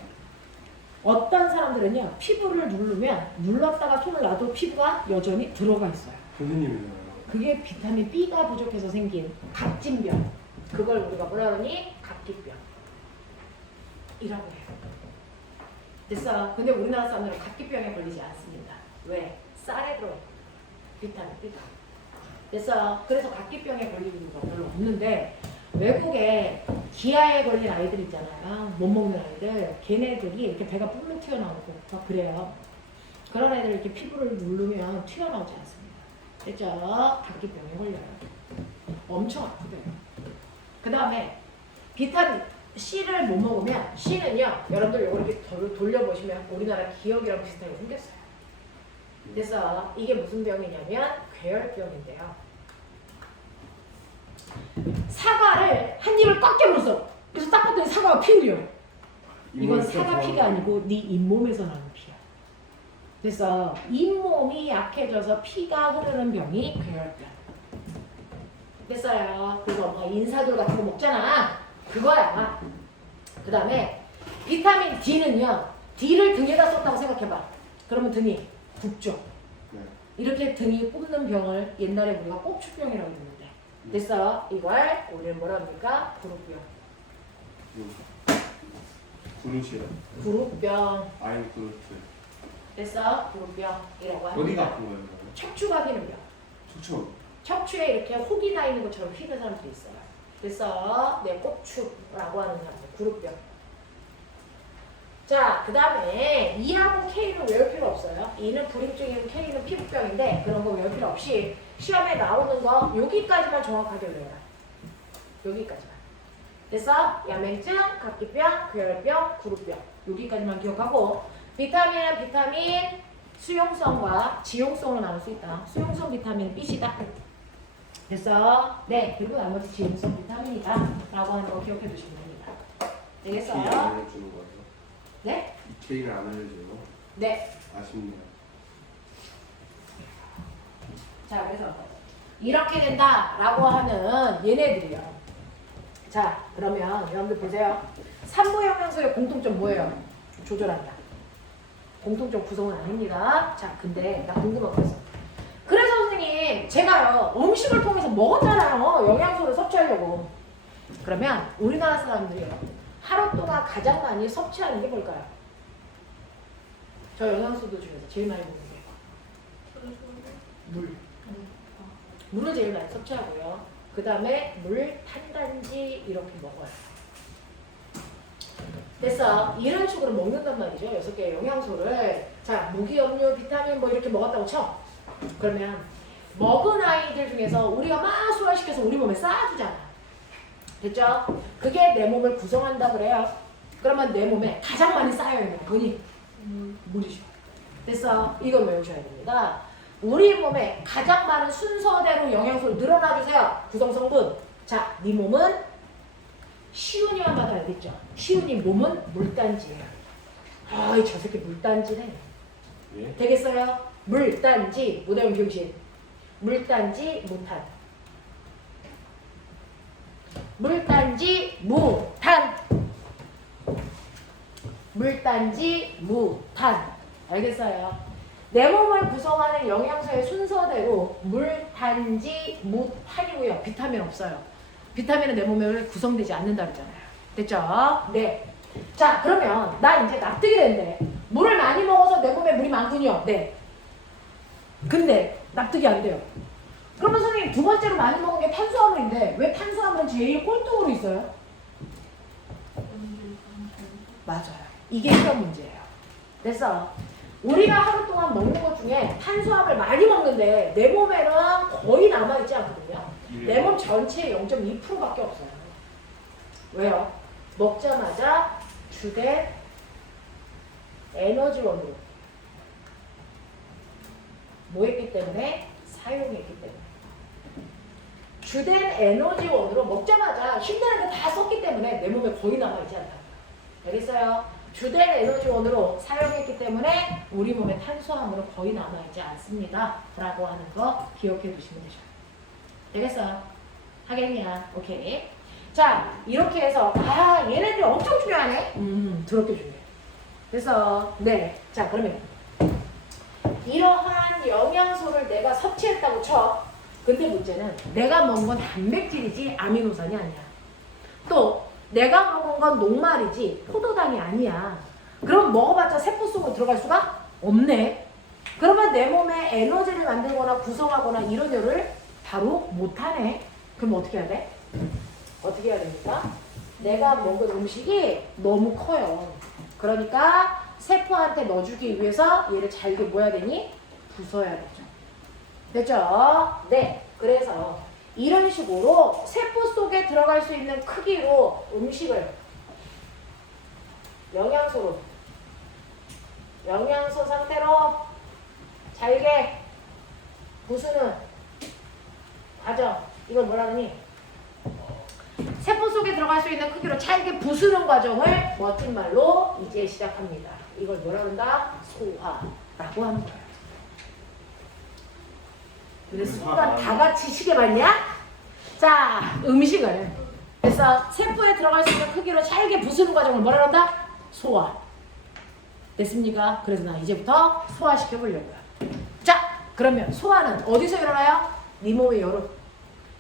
어떤 사람들은요. 피부를 누르면 눌렀다가 손을 놔도 피부가 여전히 들어가 있어요. 선생님이잖아요. 그게 비타민 B가 부족해서 생긴 각진병. 그걸 우리가 뭐라 그러니? 각기병. 이라고 해요. 됐어. 근데 우리나라 사람들은 각기병에 걸리지 않습니다. 왜? 쌀에 들어 비타민 B가. 됐어. 그래서 각기병에 걸리는 경우가 별로 없는데 외국에 기아에 걸린 아이들 있잖아요. 못 먹는 아이들. 걔네들이 이렇게 배가 뿔룩 튀어나오고 막 그래요. 그런 애들 이렇게 피부를 누르면 튀어나오지 않습니다. 됐죠? 각기병에 걸려요. 엄청 아프대요. 그 다음에 비타민 C를 못 먹으면 C는요. 여러분들 이거 이렇게 돌려보시면 우리나라 기억이랑 비슷하게 생겼어요. 그래서 이게 무슨 병이냐면 괴혈병인데요. 사과를 한 입을 꽉 깨물었어. 그래서 딱 봤더니 사과가 피 흘려. 이건 사과 피가 아니고 네 잇몸에서 나는 피야. 그래서 잇몸이 약해져서 피가 흐르는 병이 괴혈병. 됐어요. 그래서 뭐 인사돌 같은 거 먹잖아. 그거야. 그 다음에 비타민 D는요. D를 등에다 썼다고 생각해봐. 그러면 등이 붓죠. 네. 이렇게 등이 꼽는 병을 옛날에 우리가 꼭추병이라고 했는데 됐어. 이걸 오늘 뭐라 합니까? 구루병. 구루시요. 구루병. 아임 구루트. 됐어. 구루병이라고 합니다. 어디가 아픈 거예요? 그러면? 척추가 휘는 병. 척추. 척추에 이렇게 혹이 나 있는 것처럼 휘는 사람들이 있어요. 그래서 네, 꼭추라고 하는 사람들, 구루병. 자, 그 다음에 E하고 K는 외울 필요 없어요. E는 불임증이고 K는 피부병인데 그런 거 외울 필요 없이 시험에 나오는 거 여기까지만 정확하게 외워라. 여기까지만. 됐어? 야맹증, 각기병, 괴혈병, 구루병. 여기까지만 기억하고 비타민은 비타민 수용성과 지용성으로 나눌 수 있다. 수용성 비타민은 B시다. 됐어? 네, 그리고 나머지 지용성 비타민이다. 라고 하는 거 기억해 두시면 됩니다. 되겠어요? K를 안 알려주는 거예요? 네? 이 K를 안 알려줘요? 네. 아쉽네요. 자, 그래서 이렇게 된다라고 하는 얘네들이요. 자, 그러면 여러분들 보세요. 산모영양소의 공통점 뭐예요? 조절한다. 공통점 구성은 아닙니다. 자, 근데 나 궁금한 거 있어. 그래서 선생님, 제가요 음식을 통해서 먹었잖아요. 영양소를 섭취하려고. 그러면 우리나라 사람들이요. 하루 동안 가장 많이 섭취하는 게 뭘까요? 저 영양소들 중에서 제일 많이 먹는 게 물. 물을 제일 많이 섭취하고요. 그 다음에 물, 탄단지 이렇게 먹어요. 됐어. 이런 식으로 먹는단 말이죠. 6개의 영양소를. 자, 무기염료, 비타민 뭐 이렇게 먹었다고 쳐. 그러면 먹은 아이들 중에서 우리가 막 소화시켜서 우리 몸에 쌓아주잖아. 됐죠? 그게 내 몸을 구성한다 그래요. 그러면 내 몸에 가장 많이 쌓여있는 건 뭐니? 물이죠. 됐어? 이걸 외우셔야 됩니다. 우리 몸에 가장 많은 순서대로 영양소를 늘어나주세요. 구성성분. 자, 네 몸은 시훈이와 마다 알겠죠? 시훈이 몸은 물단지예요. 아이, 저 새끼 물단지네. 예? 되겠어요? 물단지, 무대용 병신. 물단지, 무탄. 물단지 무탄. 물단지 무탄. 알겠어요? 내 몸을 구성하는 영양소의 순서대로 물단지 무탄이고요. 비타민 없어요. 비타민은 내 몸에 구성되지 않는다 그러잖아요. 됐죠? 네. 자, 그러면 나 이제 납득이 된대. 물을 많이 먹어서 내 몸에 물이 많군요. 네. 근데 납득이 안 돼요. 그러면 선생님 두 번째로 많이 먹은 게 탄수화물인데 왜 탄수화물은 제일 꼴등으로 있어요? 맞아요. 이게 이런 문제예요. 됐어. 우리가 하루 동안 먹는 것 중에 탄수화물 많이 먹는데 내 몸에는 거의 남아있지 않거든요. 내 몸 전체의 0.2%밖에 없어요. 왜요? 먹자마자 주된 에너지원으로 뭐 했기 때문에? 사용했기 때문에. 주된 에너지원으로 먹자마자 힘드는 게 다 썼기 때문에 내 몸에 거의 남아있지 않다. 알겠어요? 주된 에너지원으로 사용했기 때문에 우리 몸에 탄수화물은 거의 남아있지 않습니다. 라고 하는 거 기억해 두시면 되죠. 되겠어요? 하겠냐? 오케이. 자, 이렇게 해서 얘네들이 엄청 중요하네? 더럽게 중요해. 그래서 네. 자, 그러면 이러한 영양소를 내가 섭취했다고 쳐. 근데 문제는 내가 먹은 건 단백질이지 아미노산이 아니야. 또 내가 먹은 건 녹말이지 포도당이 아니야. 그럼 먹어봤자 세포 속으로 들어갈 수가 없네. 그러면 내 몸에 에너지를 만들거나 구성하거나 이런 일을 바로 못하네. 그럼 어떻게 해야 돼? 어떻게 해야 됩니까? 내가 먹은 음식이 너무 커요. 그러니까 세포한테 넣어주기 위해서 얘를 잘게 뭐 해야 되니? 부숴야 되죠. 됐죠? 네. 그래서 이런 식으로 세포 속에 들어갈 수 있는 크기로 음식을 영양소 상태로 잘게 부수는 과정. 이걸 뭐라 하니? 세포 속에 들어갈 수 있는 크기로 잘게 부수는 과정을 멋진 말로 이제 시작합니다. 이걸 뭐라 한다? 소화라고 하는 거예요. 그래서 순간 다 같이 시계 봤냐? 자, 음식을 그래서 세포에 들어갈 수 있는 크기로 잘게 부수는 과정을 뭐라 한다? 소화. 됐습니까? 그래서 나 이제부터 소화시켜 보려고요. 자, 그러면 소화는 어디서 일어나요? 네 몸의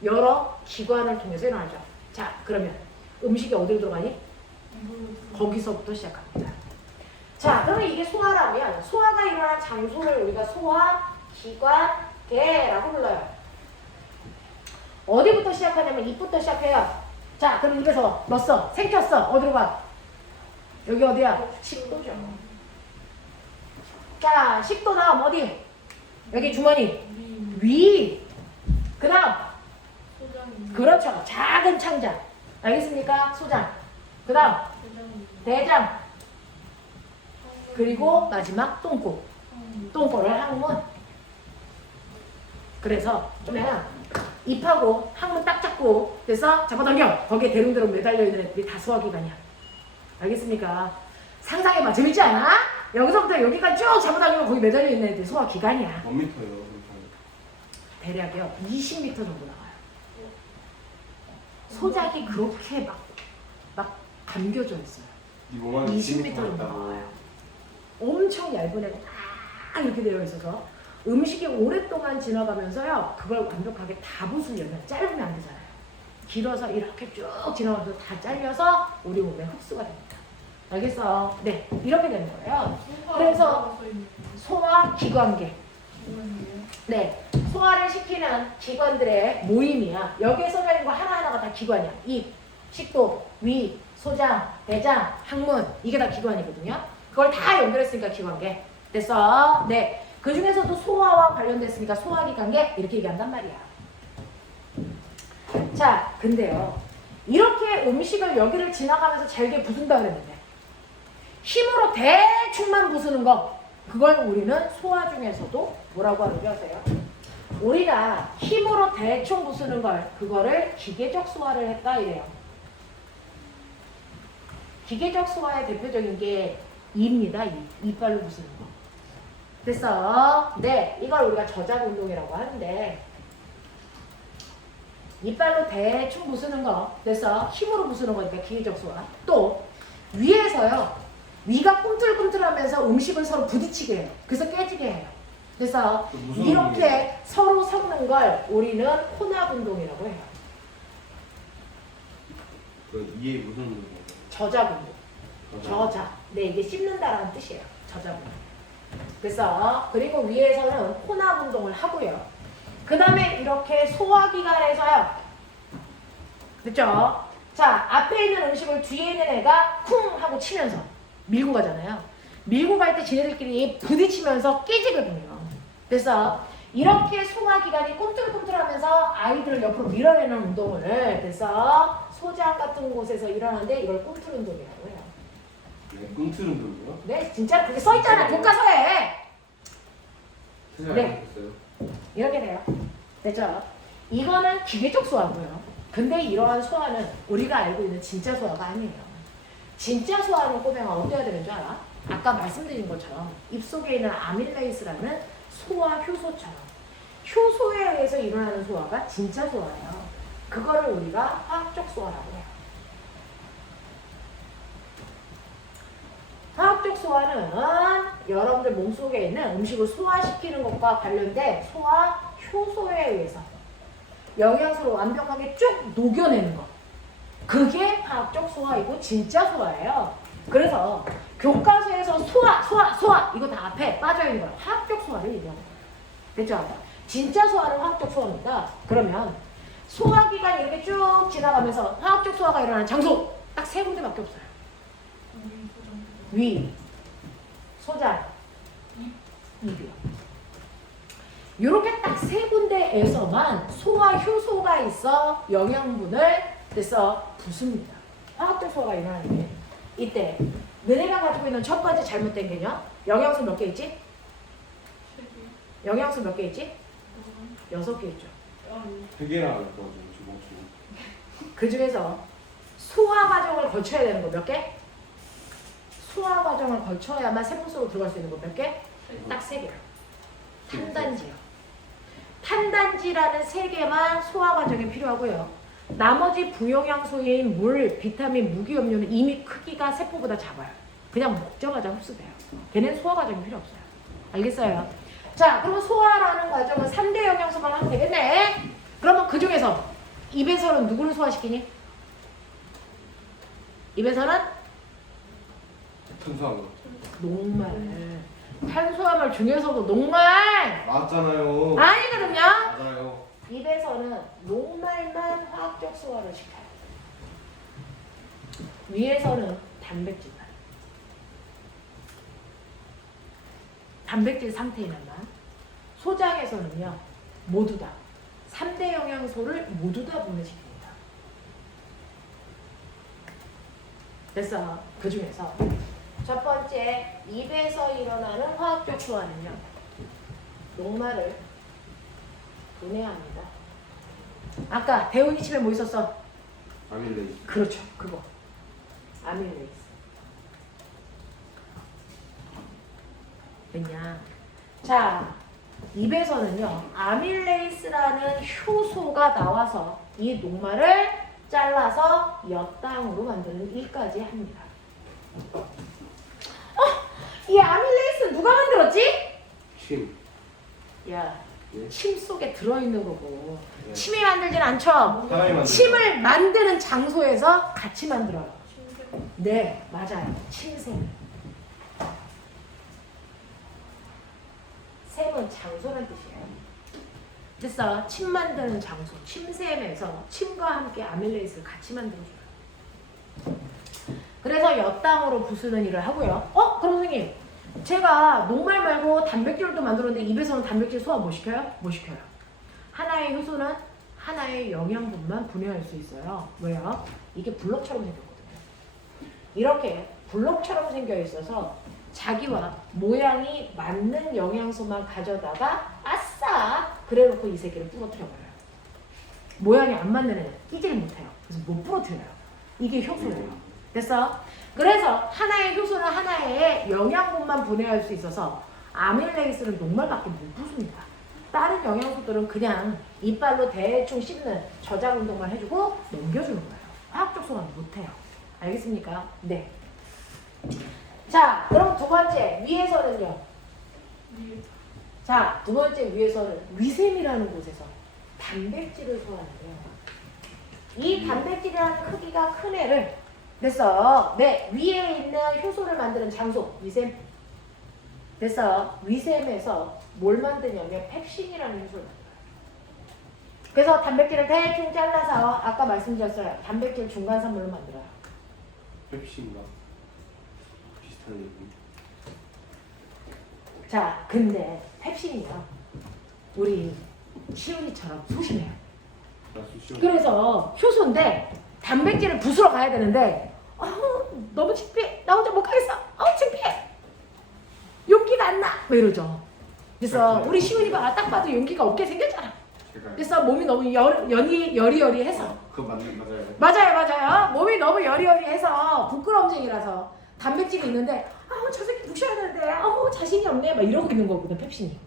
여러 기관을 통해서 일어나죠. 자, 그러면 음식이 어디로 들어가니? 거기서부터 시작합니다. 자, 그러면 이게 소화라면 소화가 일어난 장소를 우리가 소화기관계라고 불러요. 어디부터 시작하냐면 입부터 시작해요. 자, 그럼 입에서 넣었어. 생겼어. 어디로 가? 여기 어디야? 식도죠. 자, 식도 다음 어디? 여기 주머니. 위. 그 다음. 그렇죠. 작은 창자. 알겠습니까? 소장. 그 다음. 대장. 그리고 마지막 똥꼬. 똥꼬를 항문. 그래서 그러면 입하고 항문 딱 잡고 그래서 잡아당겨. 거기에 대롱대롱 매달려 있는 애들이 다 소화기관이야. 알겠습니까? 상상해봐. 재밌지 않아? 여기서부터 여기까지 쭉 잡아당기면 거기 매달려 있는 애들이 소화기관이야. 몇 미터예요? 대략이요 20m 정도 나와요. 소작이 그렇게 막 감겨져 있어요. 20m 정도 나와요. 엄청 얇은 애가 딱 이렇게 되어 있어서 음식이 오랫동안 지나가면서요 그걸 완벽하게 다 부수려면 짧으면 안 되잖아요. 길어서 이렇게 쭉 지나가면서 다 잘려서 우리 몸에 흡수가 됩니다. 알겠어? 네, 이렇게 되는 거예요. 그래서 소화기관계. 네, 소화를 시키는 기관들의 모임이야. 여기에 써져 있는 거 하나하나가 다 기관이야. 입, 식도, 위, 소장, 대장, 항문 이게 다 기관이거든요. 그걸 다 연결했으니까 기관계. 됐어? 네. 그 중에서도 소화와 관련됐으니까 소화기관계 이렇게 얘기한단 말이야. 자, 근데요. 이렇게 음식을 여기를 지나가면서 잘게 부순다 그랬는데 힘으로 대충만 부수는 거 그걸 우리는 소화 중에서도 뭐라고 하는지 아세요? 우리가 힘으로 대충 부수는 걸 그거를 기계적 소화를 했다 이래요. 기계적 소화의 대표적인 게 이입니다. 이빨로 부수는 거. 됐어? 네, 이걸 우리가 저작 운동이라고 하는데 이빨로 대충 부수는 거. 그래서 힘으로 부수는 거니까 기계적 소화. 또 위에서요. 위가 꿈틀꿈틀하면서 음식을 서로 부딪히게 해요. 그래서 깨지게 해요. 그래서 무슨 이렇게 운동이에요? 서로 섞는 걸 우리는 혼합 운동이라고 해요. 그 이해 무슨 운동이에요? 저작 운동. 저작. 네, 이게 씹는다라는 뜻이에요. 저작 운동. 그래서 그리고 위에서는 혼합 운동을 하고요. 그 다음에 이렇게 소화기관에서요. 그쵸? 자, 앞에 있는 음식을 뒤에 있는 애가 쿵 하고 치면서 밀고 가잖아요. 밀고 갈 때 지네들끼리 부딪히면서 깨지거든요. 그래서 이렇게 소화기관이 꿈틀꿈틀하면서 아이들을 옆으로 밀어내는 운동을 그래서 소장 같은 곳에서 일어나는데 이걸 꿈틀 운동이라고 해요. 네, 꿈틀 운동이요? 네, 진짜 그게 써있잖아. 교과서에. 네. 이렇게 돼요. 됐죠? 이거는 기계적 소화고요. 근데 이러한 소화는 우리가 알고 있는 진짜 소화가 아니에요. 진짜 소화는 꼬맹아 어때야 되는 줄 알아? 아까 말씀드린 것처럼 입속에 있는 아밀레이스라는 소화 효소처럼 효소에 의해서 일어나는 소화가 진짜 소화예요. 그거를 우리가 화학적 소화라고 해요. 화학적 소화는 여러분들 몸속에 있는 음식을 소화시키는 것과 관련된 소화 효소에 의해서 영양소를 완벽하게 쭉 녹여내는 것. 그게 화학적 소화이고 진짜 소화예요. 그래서 교과서에서 소화 이거 다 앞에 빠져있는 거야. 화학적 소화를 얘기하는 거야. 됐죠? 진짜 소화는 화학적 소화입니다. 그러면 소화기관이 이렇게 쭉 지나가면서 화학적 소화가 일어나는 장소 딱 세 군데밖에 없어요. 위, 소장, 입이요. 이렇게 딱 세 군데에서만 소화 효소가 있어 영양분을 그래서 부습니다. 화학적 소화가 일어나는 게 이때 너네가 가지고 있는 첫 번째 잘못된 개념 영양소 몇 개 있지? 영양소 몇 개 있지? 6개 있죠. 회계랑 할 거거든요. 주먹주. 그 중에서 소화 과정을 거쳐야 되는 거 몇 개? 소화 과정을 거쳐야만 세포 속으로 들어갈 수 있는 거 몇 개? 딱 3개요. 탄단지요. 탄단지라는 3개만 소화 과정에 필요하고요. 나머지 부영양소인 물, 비타민, 무기염료는 이미 크기가 세포보다 작아요. 그냥 먹자마자 흡수돼요. 걔는 소화 과정이 필요 없어요. 알겠어요? 자, 그러면 소화라는 과정은 3대 영양소만 하면 되겠네. 그러면 그 중에서 입에서는 누구를 소화시키니? 입에서는 탄수화물. 녹말. 탄수화물 중에서도 녹말 맞잖아요. 아니거든요. 맞아요. 입에서는 녹말만 화학적 소화를 시켜요. 위에서는 단백질만. 단백질 상태에만. 소장에서는요. 모두 다 3대 영양소를 모두 다 분해시킵니다. 그래서 그 중에서 첫 번째 입에서 일어나는 화학적 소화는요. 녹말을 분해합니다. 아까 대훈이 집에 뭐 있었어? 아밀레이스. 그렇죠. 그거. 아밀레이스. 왜냐? 자, 입에서는요. 아밀레이스라는 효소가 나와서 이 녹말을 잘라서 엿당으로 만드는 일까지 합니다. 이 아밀레이스 누가 만들었지? 침. 야, 네. 침 속에 들어있는 거고 네. 침이 만들진 않죠? 사람이 만든 침을 만드는 장소에서 같이 만들어요. 네, 맞아요. 침샘. 샘은 장소란 뜻이에요. 그래서 침 만드는 장소, 침샘에서 침과 함께 아밀레이스를 같이 만들어줘요. 그래서 엿당으로 부수는 일을 하고요. 그럼 선생님, 제가 녹말 말고 단백질도 만들었는데 입에서는 단백질 소화 못 시켜요? 못 시켜요. 하나의 효소는 하나의 영양분만 분해할 수 있어요. 왜요? 이게 블럭처럼 생겼거든요. 이렇게 블럭처럼 생겨 있어서 자기와 모양이 맞는 영양소만 가져다가 아싸! 그래놓고 이 새끼를 부러뜨려버려요. 모양이 안 맞는 애는 끼지를 못해요. 그래서 못 부러뜨려요. 이게 효소예요. 됐어? 그래서 하나의 효소는 하나의 영양분만 분해할 수 있어서 아밀레이스는 녹말밖에 못 부숩니다. 다른 영양소들은 그냥 이빨로 대충 씹는 저장 운동만 해주고 넘겨주는 거예요. 화학적 소화는 못해요. 알겠습니까? 네. 자, 그럼 두 번째 위에서는요. 자, 두 번째 위에서는 위샘이라는 곳에서 단백질을 소화하는데요. 이 단백질이라는 크기가 큰 애를 그래서 네 위에 있는 효소를 만드는 장소 위샘. 그래서 위샘에서 뭘 만드냐면 펩신이라는 효소를 만들어요. 그래서 단백질을 대충 잘라서 아까 말씀드렸어요. 단백질 중간산물로 만들어요. 펩시인가? 비슷한 얘기. 자, 근데 펩신이요. 우리 시온이처럼 소심해요. 나 수시로. 그래서 효소인데 단백질을 부수러 가야 되는데 너무 창피해. 나 혼자 못 가겠어. 창피해. 용기가 안 나. 뭐 이러죠. 그래서 우리 시온이가 딱 봐도 용기가 없게 생겼잖아. 제가. 그래서 몸이 너무 여리여리해서 그거 맞아요. 맞아요. 몸이 너무 여리여리해서 부끄럼쟁이라서 단백질이 있는데 저 새끼 부셔야 되는데 자신이 없네 막 이러고 있는 거거든 펩신이.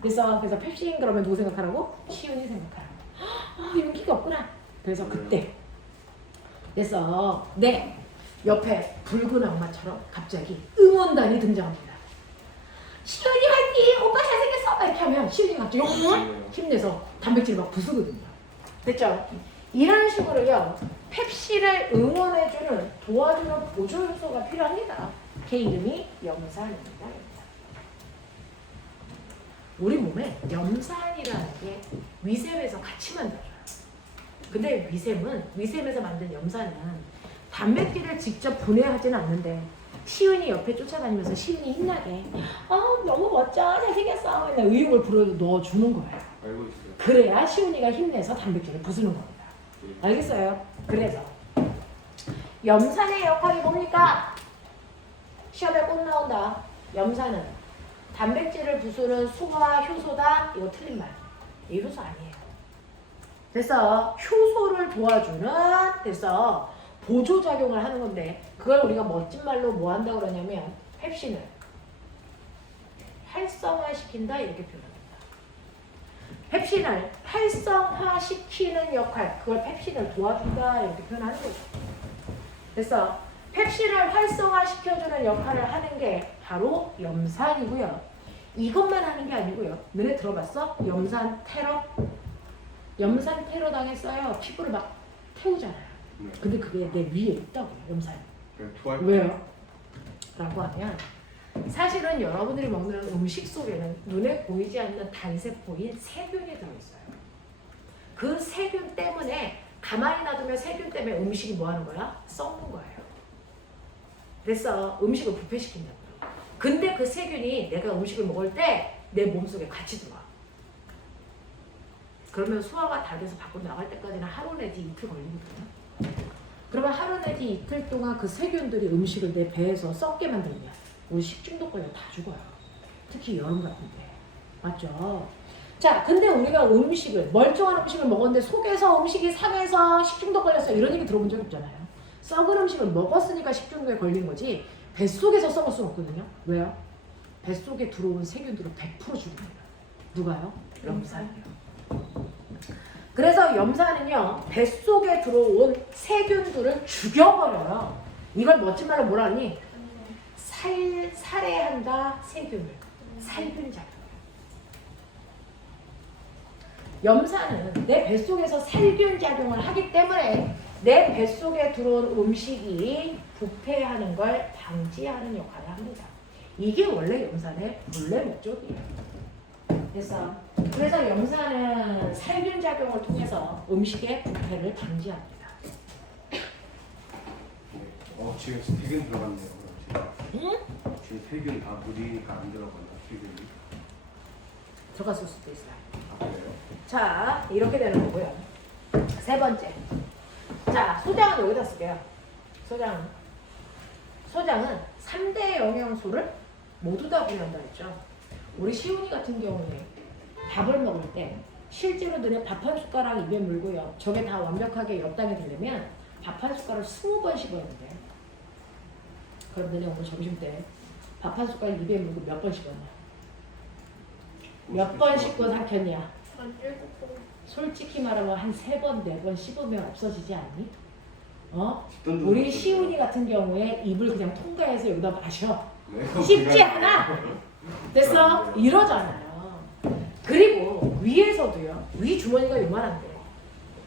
그래서 펩신 그러면 누구 생각하라고? 시온이 생각하라고. 용기가 없구나. 그래서 그때 그래서 내 옆에 붉은 악마처럼 갑자기 응원단이 등장합니다. 시온이 화이팅! 오빠 잘생겼어! 이렇게 하면 시온이 갑자기 힘내서 단백질을 막 부수거든요. 됐죠? 이런 식으로요. 펩신을 응원해주는 도와주는 보조 요소가 필요합니다. 걔 이름이 염산입니다. 우리 몸에 염산이라는 게 위샘에서 같이 만들어져요. 근데 위샘에서 만든 염산은 단백질을 직접 분해하지는 않는데 시은이 옆에 쫓아다니면서 시은이 힘나게 너무 멋져 잘생겼어 맨날 의욕을 불어 넣어주는 거예요. 알고 있어요. 그래야 시은이가 힘내서 단백질을 부수는 겁니다. 알겠어요? 그래서 염산의 역할이 뭡니까? 시험에 꼭 나온다. 염산은 단백질을 부수는 소화 효소다. 이거 틀린 말. 이 효소 아니에요. 그래서 효소를 도와주는 그래서 보조작용을 하는 건데 그걸 우리가 멋진 말로 뭐 한다고 그러냐면 펩신을 활성화시킨다 이렇게 표현합니다. 펩신을 활성화시키는 역할 그걸 펩신을 도와준다 이렇게 표현하는 거죠. 그래서 펩신을 활성화시켜주는 역할을 하는 게 바로 염산이고요. 이것만 하는 게 아니고요. 너네 들어봤어? 염산 테러? 염산 테러 당했어요. 피부를 막 태우잖아요. 네. 근데 그게 내 위에 있다고요. 염산이. 투할. 왜요? 라고 하면 사실은 여러분들이 먹는 음식 속에는 눈에 보이지 않는 단세포인 세균이 들어있어요. 그 세균 때문에 가만히 놔두면 세균 때문에 음식이 뭐 하는 거야? 썩는 거예요. 그래서 음식을 부패시킨다고요. 근데 그 세균이 내가 음식을 먹을 때 내 몸속에 같이 들어와. 그러면 소화가 다 돼서 밖으로 나갈 때까지는 하루 내지 이틀 걸리거든요. 그러면 하루 내지 이틀 동안 그 세균들이 음식을 내 배에서 썩게 만들면 우리 식중독 걸려 다 죽어요. 특히 여름 같은데. 맞죠? 자, 근데 우리가 멀쩡한 음식을 먹었는데 속에서 음식이 상해서 식중독 걸렸어 이런 얘기 들어본 적 없잖아요. 썩은 음식을 먹었으니까 식중독에 걸린 거지 뱃속에서 썩을 수는 없거든요. 왜요? 뱃속에 들어온 세균들은 100% 죽입니다. 누가요? 염산이요. 그래서 염산은요 뱃속에 들어온 세균들을 죽여버려요. 이걸 멋진 말로 뭐라 하니? 살해한다 세균을. 살균작용. 염산은 내 뱃속에서 살균작용을 하기 때문에 내 뱃속에 들어온 음식이 부패하는 걸 방지하는 역할을 합니다. 이게 원래 염산의 본래 목적이에요. 그래서 염산은 살균작용을 통해서 음식의 부패를 방지합니다. 지금 세균 들어갔네요. 응? 지금 세균 다 물이니까 안 들어간다. 세균이. 들어갔을 수도 있어요. 그래요? 자, 이렇게 되는 거고요. 세 번째. 자, 소장은 여기다 쓸게요. 소장은 3대 영양소를 모두 다 분해한다 했죠. 우리 시온이 같은 경우에 밥을 먹을 때 실제로 너네 밥 한 숟가락 입에 물고요. 저게 다 완벽하게 엽당이 되려면 밥 한 숟가락 20번 씹어야 돼. 그럼 너네 오늘 점심 때 밥 한 숟가락 입에 물고 몇 번 씹었나? 몇 번 씹고 삼켰냐? 한 7번. 솔직히 말하면 한 3번, 4번 씹으면 없어지지 않니? 어? 씹던 적은 우리 없어요. 시훈이 같은 경우에 입을 그냥 통과해서 여기다 마셔. 네, 쉽지 그거 않아. 됐어? 이러잖아요. 그리고 위에서도요. 위 주머니가 요만한데.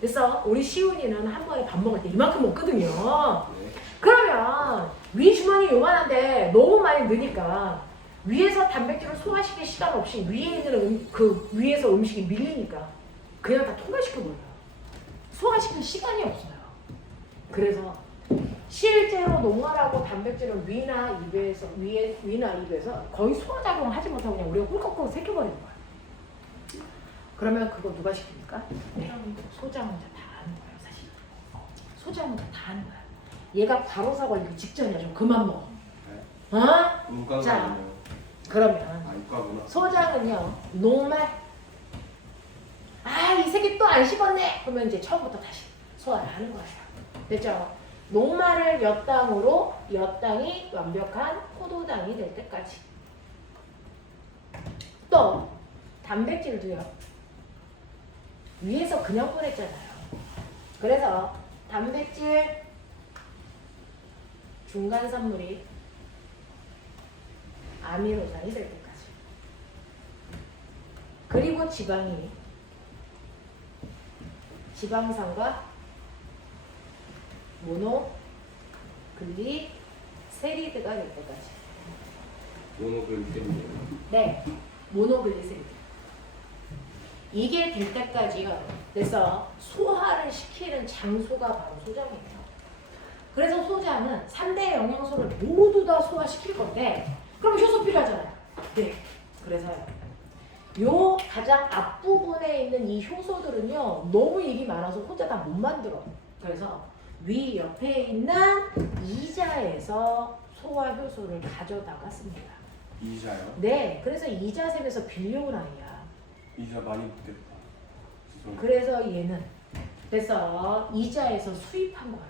됐어? 우리 시훈이는 한 번에 밥 먹을 때 이만큼 먹거든요. 네. 그러면 위 주머니 요만한데 너무 많이 넣으니까 위에서 단백질을 소화시킬 시간 없이 위에 있는 그 위에서 음식이 밀리니까 그냥 다 통과시켜버려요. 소화시킬 시간이 없어요. 그래서 실제로 녹말하고 단백질은 위나 입에서 위나 입에서 거의 소화작용을 하지 못하고 그냥 우리가 꿀꺽꿀꺽 새겨버리는 거야. 그러면 그거 누가 시킵니까? 네. 소자 혼자 다 하는 거예요, 사실. 소자 혼자 다 하는 거야. 얘가 과로사 걸리기 직전이야. 좀 그만 먹어. 네. 어? 문과가 자. 아니에요. 그러면 아, 이과구나. 소장은요, 녹말. 아, 이 새끼 또 안 씹었네. 그러면 이제 처음부터 다시 소화를 하는 거예요. 됐죠? 녹말을 엿당으로 엿당이 완벽한 포도당이 될 때까지. 또 단백질도요. 위에서 그냥 보냈잖아요. 그래서 단백질 중간 산물이 아미노산이 될 때까지. 그리고 지방산과 모노글리세리드가 될 때까지. 모노글리세리드. 네, 모노글리세리드. 이게 될 때까지가 그래서 소화를 시키는 장소가 바로 소장이에요. 그래서 소장은 3대 영양소를 모두 다 소화시킬 건데 그럼 효소 필요하잖아요. 네, 그래서요. 요 가장 앞부분에 있는 이 효소들은요 너무 입이 많아서 혼자 다 못 만들어. 그래서 위 옆에 있는 이자에서 소화 효소를 가져다가 씁니다. 이자요? 네, 그래서 이자샘에서 빌려온 아이야. 이자 많이 먹겠다. 그래서 얘는 그래서 이자에서 수입한 거예요.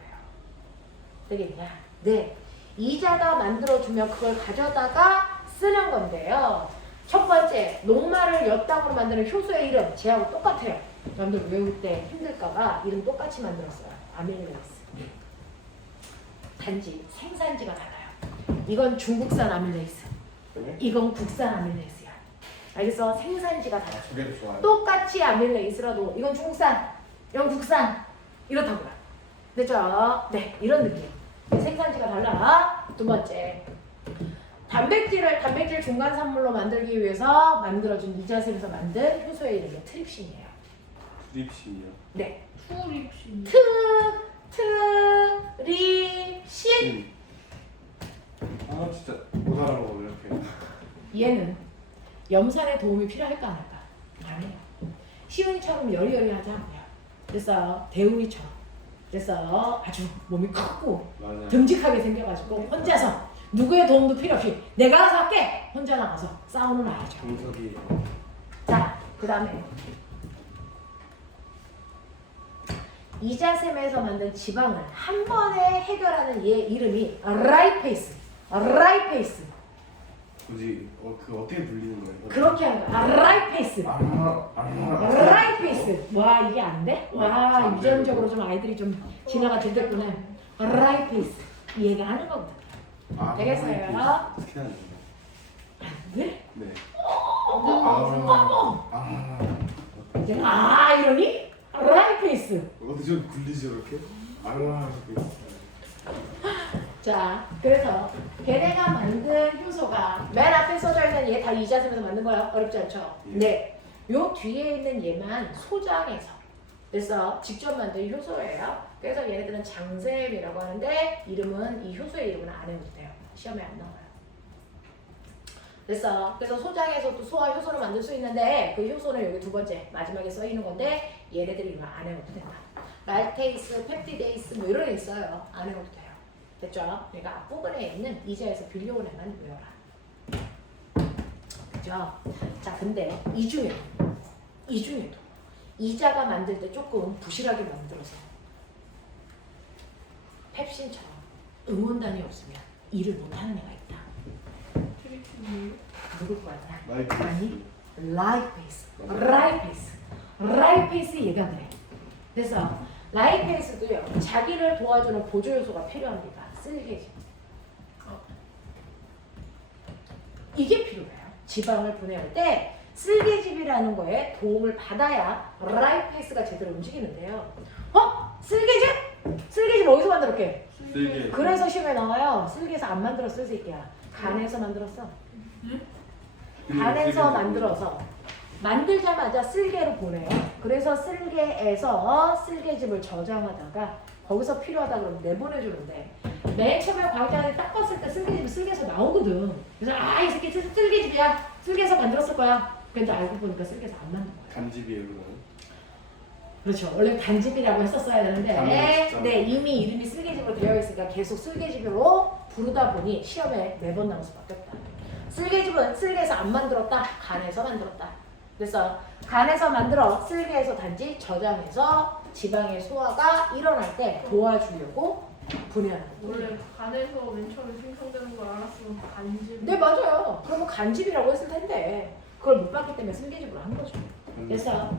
되겠냐? 네, 이자가 만들어주면 그걸 가져다가 쓰는 건데요. 첫 번째, 녹말을 엿당으로 만드는 효소의 이름 쟤하고 똑같아요. 여러분들 외울 때 힘들까봐 이름 똑같이 만들었어요. 아밀레이스. 단지 생산지가 달라요. 이건 중국산 아밀레이스, 네? 이건 국산 아밀레이스야. 알겠어? 생산지가 달라. 아, 저게 더 좋아요. 똑같이 아밀레이스라도 이건 중국산, 이건 국산 이렇다고요. 됐죠? 네, 이런 느낌. 생산지가 달라. 두 번째, 단백질 중간 산물로 만들기 위해서 만들어준 이자샘에서 만든 효소의 이름이 트립신이에요. 트립신이요? 네, 투립신. 트립신. 아, 진짜 못 알아먹어 이렇게. 얘는 염산에 도움이 필요할까 안 할까? 아니에요. 시은이처럼 여리여리하지 않고요. 그래서 대우이처럼 그래서 아주 몸이 크고 맞아요. 듬직하게 생겨가지고 혼자서 누구의 도움도 필요 없이 내가 알아서 할게! 혼자 나가서 싸우는 아이죠. 정석이에요. 자, 그 다음에 이자샘에서 만든 지방을 한 번에 해결하는 얘 이름이 라이페이스. 라이페이스. 굳이 그 어떻게 불리는 거예요? 그렇게 하는 거야. 라이페이스. 라이페이스. 와, 이게 안 돼? 와, 유전적으로 좀 아이들이 좀 진화가 됐겠구나. 라이페이스. 얘가 하는 거거든. 되겠어요? 어떻게 하는 거예요? 네? 네. 어머! 이러니? 라이페이스. 어디 좀 굴리지 이렇게? 자, 그래서 걔네가 만든 효소가 맨 앞에 써져 있는 얘 다 이자샘에서 만든 거야. 어렵지 않죠? 예. 네. 요 뒤에 있는 얘만 소장에서 그래서 직접 만든 효소예요. 그래서 얘네들은 장샘이라고 하는데 이름은 이 효소의 이름은 안 해도 돼요. 시험에 안 나와요. 그래서 소장에서도 소화 효소를 만들 수 있는데 그 효소는 여기 두 번째 마지막에 써 있는 건데 얘네들 이름은 안 해도 된다. 랄테이스, 펩티데이스 뭐 이런 게 있어요. 안 해도 돼요. 됐죠? 내가 앞부분에 있는 이자에서 빌려온 애만 외워라. 그죠? 자, 근데 이 중에도 이자가 만들 때 조금 부실하게 만들어서 펩신처럼 응원단이 없으면 일을 못하는 애가 있다. 트립신이에요? 누굴 것 같아? 라이프. 아니, 라이페이스 얘가 그래. 그래서 라이페이스도요 자기를 도와주는 보조 요소가 필요합니다. 쓸개집. 이게 필요해요. 지방을 분해할 때 쓸개집이라는 거에 도움을 받아야 라이페이스가 제대로 움직이는데요. 쓸개집? 쓸개집 어디서 만들었게? 쓸개. 그래서 시험에 나와요. 쓸개에서 안 만들었어, 이 새끼야. 간에서 만들었어. 간에서 만들어서 만들자마자 쓸개로 보내요. 그래서 쓸개에서 쓸개집을 저장하다가 거기서 필요하다 그러면 내보내주는데 맨 처음에 광장에 딱 봤을 때 쓸개에서 나오거든. 그래서 이 새끼 쓸개집이야. 쓸개에서 만들었을 거야. 근데 알고 보니까 쓸개에서 안 만든 거야. 간집이에요, 그거는. 그렇죠. 원래 단집이라고 했었어야 되는데 진짜. 네, 이미 이름이 쓸개집으로 되어 있으니까 계속 쓸개집으로 부르다 보니 시험에 매번 나올 수밖에 없다. 쓸개집은 쓸개에서 안 만들었다. 간에서 만들었다. 그래서 간에서 만들어 쓸개에서 단지 저장해서 지방의 소화가 일어날 때 도와주려고 분해하는 거예요. 원래 간에서 맨 처음에 생성되는 걸 알았으면 간집. 네, 맞아요. 그러면 간집이라고 했을 텐데 그걸 못 봤기 때문에 쓸개집으로 한 거죠. 그래서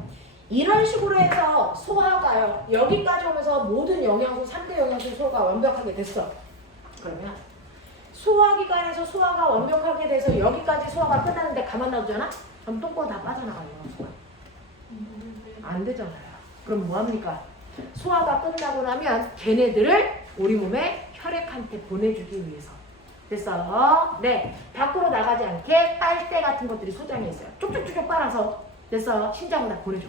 이런 식으로 해서 소화가요. 여기까지 오면서 모든 영양소, 3대 영양소 소화가 완벽하게 됐어. 그러면 소화기관에서 소화가 완벽하게 돼서 여기까지 소화가 끝나는데 가만 놔두잖아? 그럼 똥꼬 다 빠져나가요. 소화. 안 되잖아요. 그럼 뭐합니까? 소화가 끝나고 나면 걔네들을 우리 몸에 혈액한테 보내주기 위해서. 그래서 네, 밖으로 나가지 않게 빨대 같은 것들이 소장에 있어요. 쭉쭉쭉쭉 빨아서 그래서 신장으로 다 보내줘.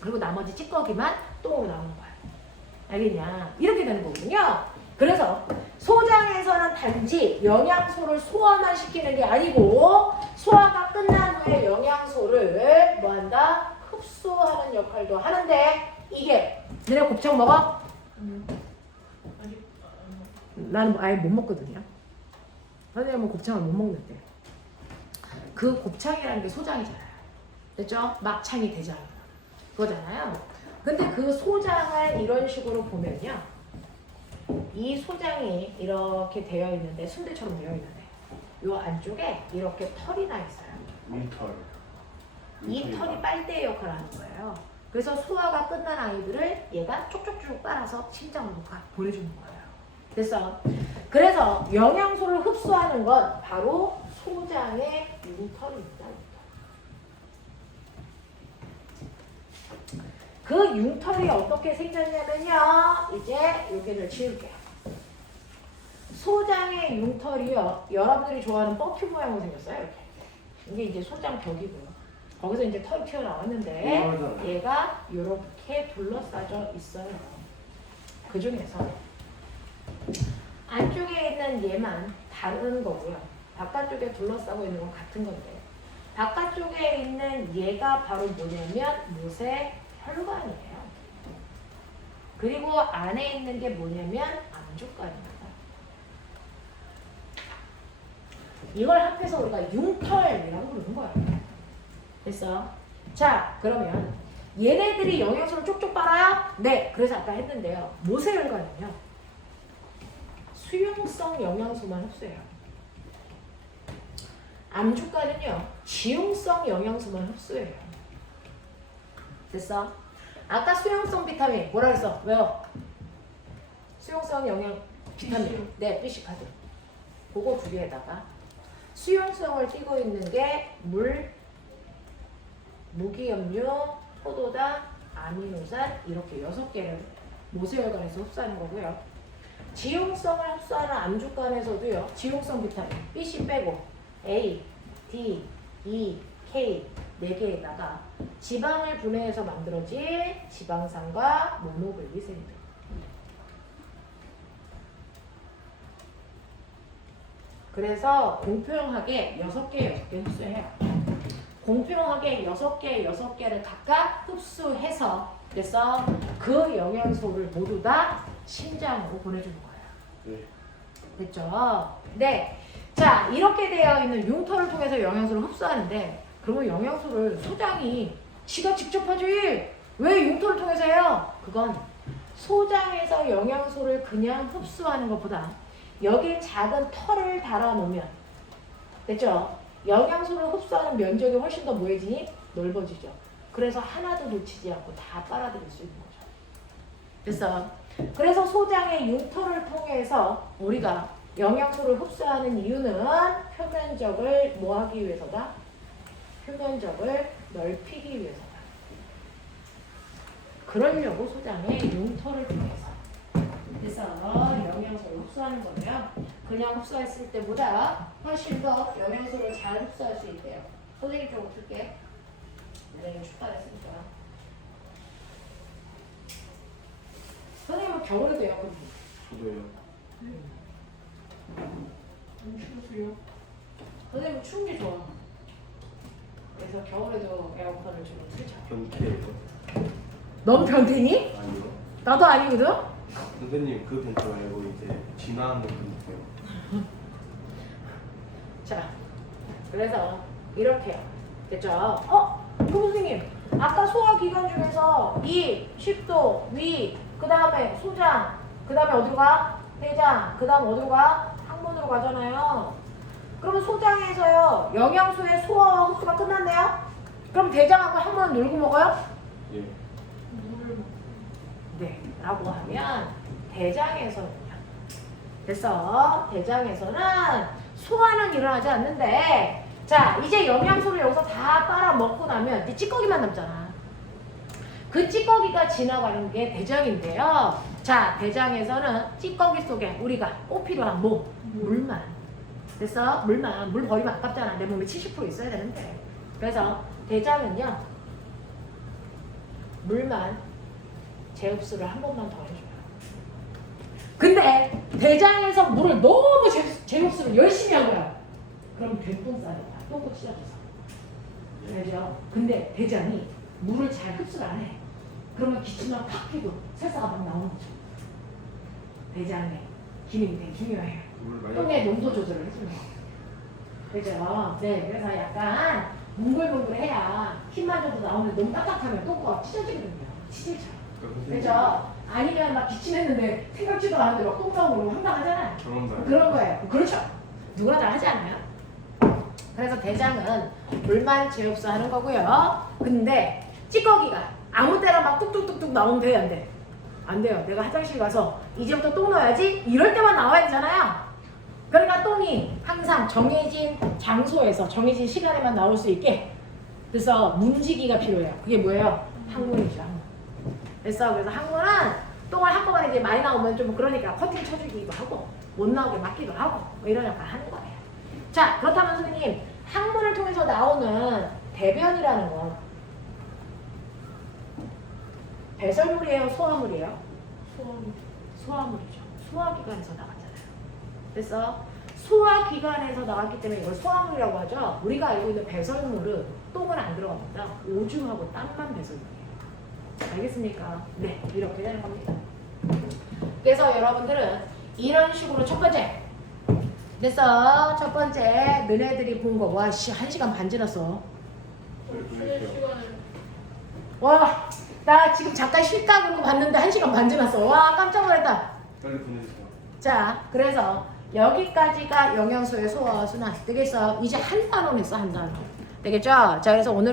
그리고 나머지 찌꺼기만 똥으로 나오는 거야. 알겠냐? 이렇게 되는 거거든요. 그래서 소장에서는 단지 영양소를 소화만 시키는 게 아니고 소화가 끝난 후에 영양소를 뭐한다? 흡수하는 역할도 하는데 이게 너네 곱창 먹어? 아직 나는 아예 못 먹거든요. 선생님은 곱창을 못 먹는데 그 곱창이라는 게 소장이잖아요. 됐죠? 막창이 되잖아요. 그거잖아요. 근데 그 소장을 이런 식으로 보면요. 이 소장이 이렇게 되어 있는데 순대처럼 되어 있는데 이 안쪽에 이렇게 털이 나 있어요. 윈털. 이 털이 빨대 역할을 하는 거예요. 그래서 소화가 끝난 아이들을 얘가 쪽쪽쪽 빨아서 심장으로 보내주는 거예요. 그래서 영양소를 흡수하는 건 바로 소장의 융털입니다. 그 융털이 어떻게 생겼냐면요. 이제 여기를 지울게요. 소장의 융털이요. 여러분들이 좋아하는 뻑큐 모양으로 생겼어요. 이렇게. 이게 이제 소장 벽이고요. 거기서 이제 털이 튀어나왔는데 우아하잖아. 얘가 이렇게 둘러싸져 있어요. 그 중에서 안쪽에 있는 얘만 다른 거고요. 바깥쪽에 둘러싸고 있는 건 같은 건데 바깥쪽에 있는 얘가 바로 뭐냐면 모세 혈관이에요. 그리고 안에 있는 게 뭐냐면 암주관입니다. 이걸 합해서 우리가 융털이라고 부르는 거예요. 됐어? 자, 그러면 얘네들이 영양소를 쪽쪽 빨아요? 네, 그래서 아까 했는데요. 모세혈관은요. 수용성 영양소만 흡수해요. 암주관은요. 지용성 영양소만 흡수해요. 됐어? 아까 수용성 비타민 뭐라 그랬어? 왜요? 수용성 영양 비타민. 네, 피시카드. 그거 두 개에다가 수용성을 띠고 있는 게 물, 무기염류, 포도당, 아미노산 이렇게 6개를 모세혈관에서 흡수하는 거고요. 지용성을 흡수하는 암주관에서도요. 지용성 비타민 B, C 빼고 A, D, E, K 4개에다가 지방을 분해해서 만들어진 지방산과 모노글리세리드. 그래서 공평하게 6개 흡수해요. 공평하게 6개를 각각 흡수해서 그래서 그 영양소를 모두 다 심장으로 보내주는 거예요. 네. 됐죠? 네. 자, 이렇게 되어 있는 융털을 통해서 영양소를 흡수하는데 그러면 영양소를 소장이 지가 직접 하지 왜 융털을 통해서 해요? 그건 소장에서 영양소를 그냥 흡수하는 것보다 여기에 작은 털을 달아놓으면 됐죠? 영양소를 흡수하는 면적이 훨씬 더 뭐해지니? 넓어지죠. 그래서 하나도 놓치지 않고 다 빨아들일 수 있는 거죠. 그래서 소장의 융터를 통해서 우리가 영양소를 흡수하는 이유는 표면적을 뭐 하기 위해서다? 표면적을 넓히기 위해서다. 그러려고 소장의 융터를 통해서. 그래서 영양소를 흡수하는 거예요. 그냥 흡수했을 때보다 훨씬 더 영양소를 잘 흡수할 수 있대요. 선생님 좀 어떨게? 네, 출발했으니까. 선생님은 겨울에도 에어컨 저도요. 안 추우세요? 선생님 추운 게 좋아. 그래서 겨울에도 에어컨을 좀 틀죠. 변태예요. 너무 변태니? 아니요. 나도 아니거든? 선생님 그 변태 말고 이제 진화하는 변태요. 자, 그래서 이렇게요. 됐죠? 그럼 선생님, 아까 소화기관 중에서 이, 식도, 위, 그 다음에 소장, 그 다음에 어디로 가? 대장, 그 다음 어디로 가? 항문으로 가잖아요. 그러면 소장에서요, 영양소의 소화와 흡수가 끝났네요? 그럼 대장하고 항문은 놀고 먹어요? 예. 물을 먹 네, 라고 하면 대장에서는요. 그래서 대장에서는 소화는 일어나지 않는데 자, 이제 영양소를 여기서 다 빨아먹고 나면 이 찌꺼기만 남잖아. 그 찌꺼기가 지나가는 게 대장인데요. 자, 대장에서는 찌꺼기 속에 우리가 꼭 필요한 뭐? 물만. 그래서 물만, 물 버리면 아깝잖아. 내 몸에 70% 있어야 되는데. 그래서 대장은요, 물만 재흡수를 한 번만 더 해줘요. 근데 대장에서 물을 너무 재흡수를 열심히 한 거야. 그럼 된통 싸야 돼. 똥꼬 찢어져서. 알죠? 근데 대장이 물을 잘 흡수를 안 해. 그러면 기침만 팍 피고 설사가 막 나오는 거죠. 대장의 기능이 되게 중요해요. 물 많이 똥의 농도 조절을 해주는 거. 그죠? 네, 그래서 약간 뭉글뭉글해야 힘만 줘도 나오는데 너무 딱딱하면 똥꼬가 찢어지거든요. 치질처럼. 그죠? 아니면 막 기침했는데 생각지도 않은 대로 똥 나오고 황당하잖아요. 그런 거예요. 그렇죠. 누구나 다 하지 않아요? 그래서 대장은 물만 재흡수하는 거고요. 근데 찌꺼기가 아무 때나 막 뚝뚝뚝뚝 나오면 돼요, 안 돼? 안 돼요. 내가 화장실 가서 이제부터 똥 넣어야지 이럴 때만 나와야 되잖아요. 그러니까 똥이 항상 정해진 장소에서 정해진 시간에만 나올 수 있게 그래서 문지기가 필요해요. 그게 뭐예요? 항문이죠. 항문. 그래서 항문은 똥을 한꺼번에 이제 많이 나오면 좀 그러니까 커팅 쳐주기도 하고 못 나오게 막기도 하고 뭐 이런 역할 하는 거예요. 자, 그렇다면 선생님 항문을 통해서 나오는 대변이라는 건 배설물이에요? 소화물이에요? 소화물이죠. 소화기관에서 나갔잖아요. 그래서 소화기관에서 나왔기 때문에 이걸 소화물이라고 하죠. 우리가 알고 있는 배설물은 똥은 안 들어갑니다. 오줌하고 땀만 배설물이에요. 알겠습니까? 네, 이렇게 되는 겁니다. 그래서 여러분들은 이런 식으로 첫 번째 그래서 첫 번째 너네들이 본 거 와 씨 1시간 반 지났어. 쉬는 시간에 와 나 지금 잠깐 쉴다 그러고 봤는데 1시간 반 지났어. 와 깜짝 놀랐다. 빨리 보내주세요. 자, 그래서 여기까지가 영양소의 소화와 순환 되겠어. 이제 한 단원 했어, 한 단원. 되겠죠? 자, 그래서 오늘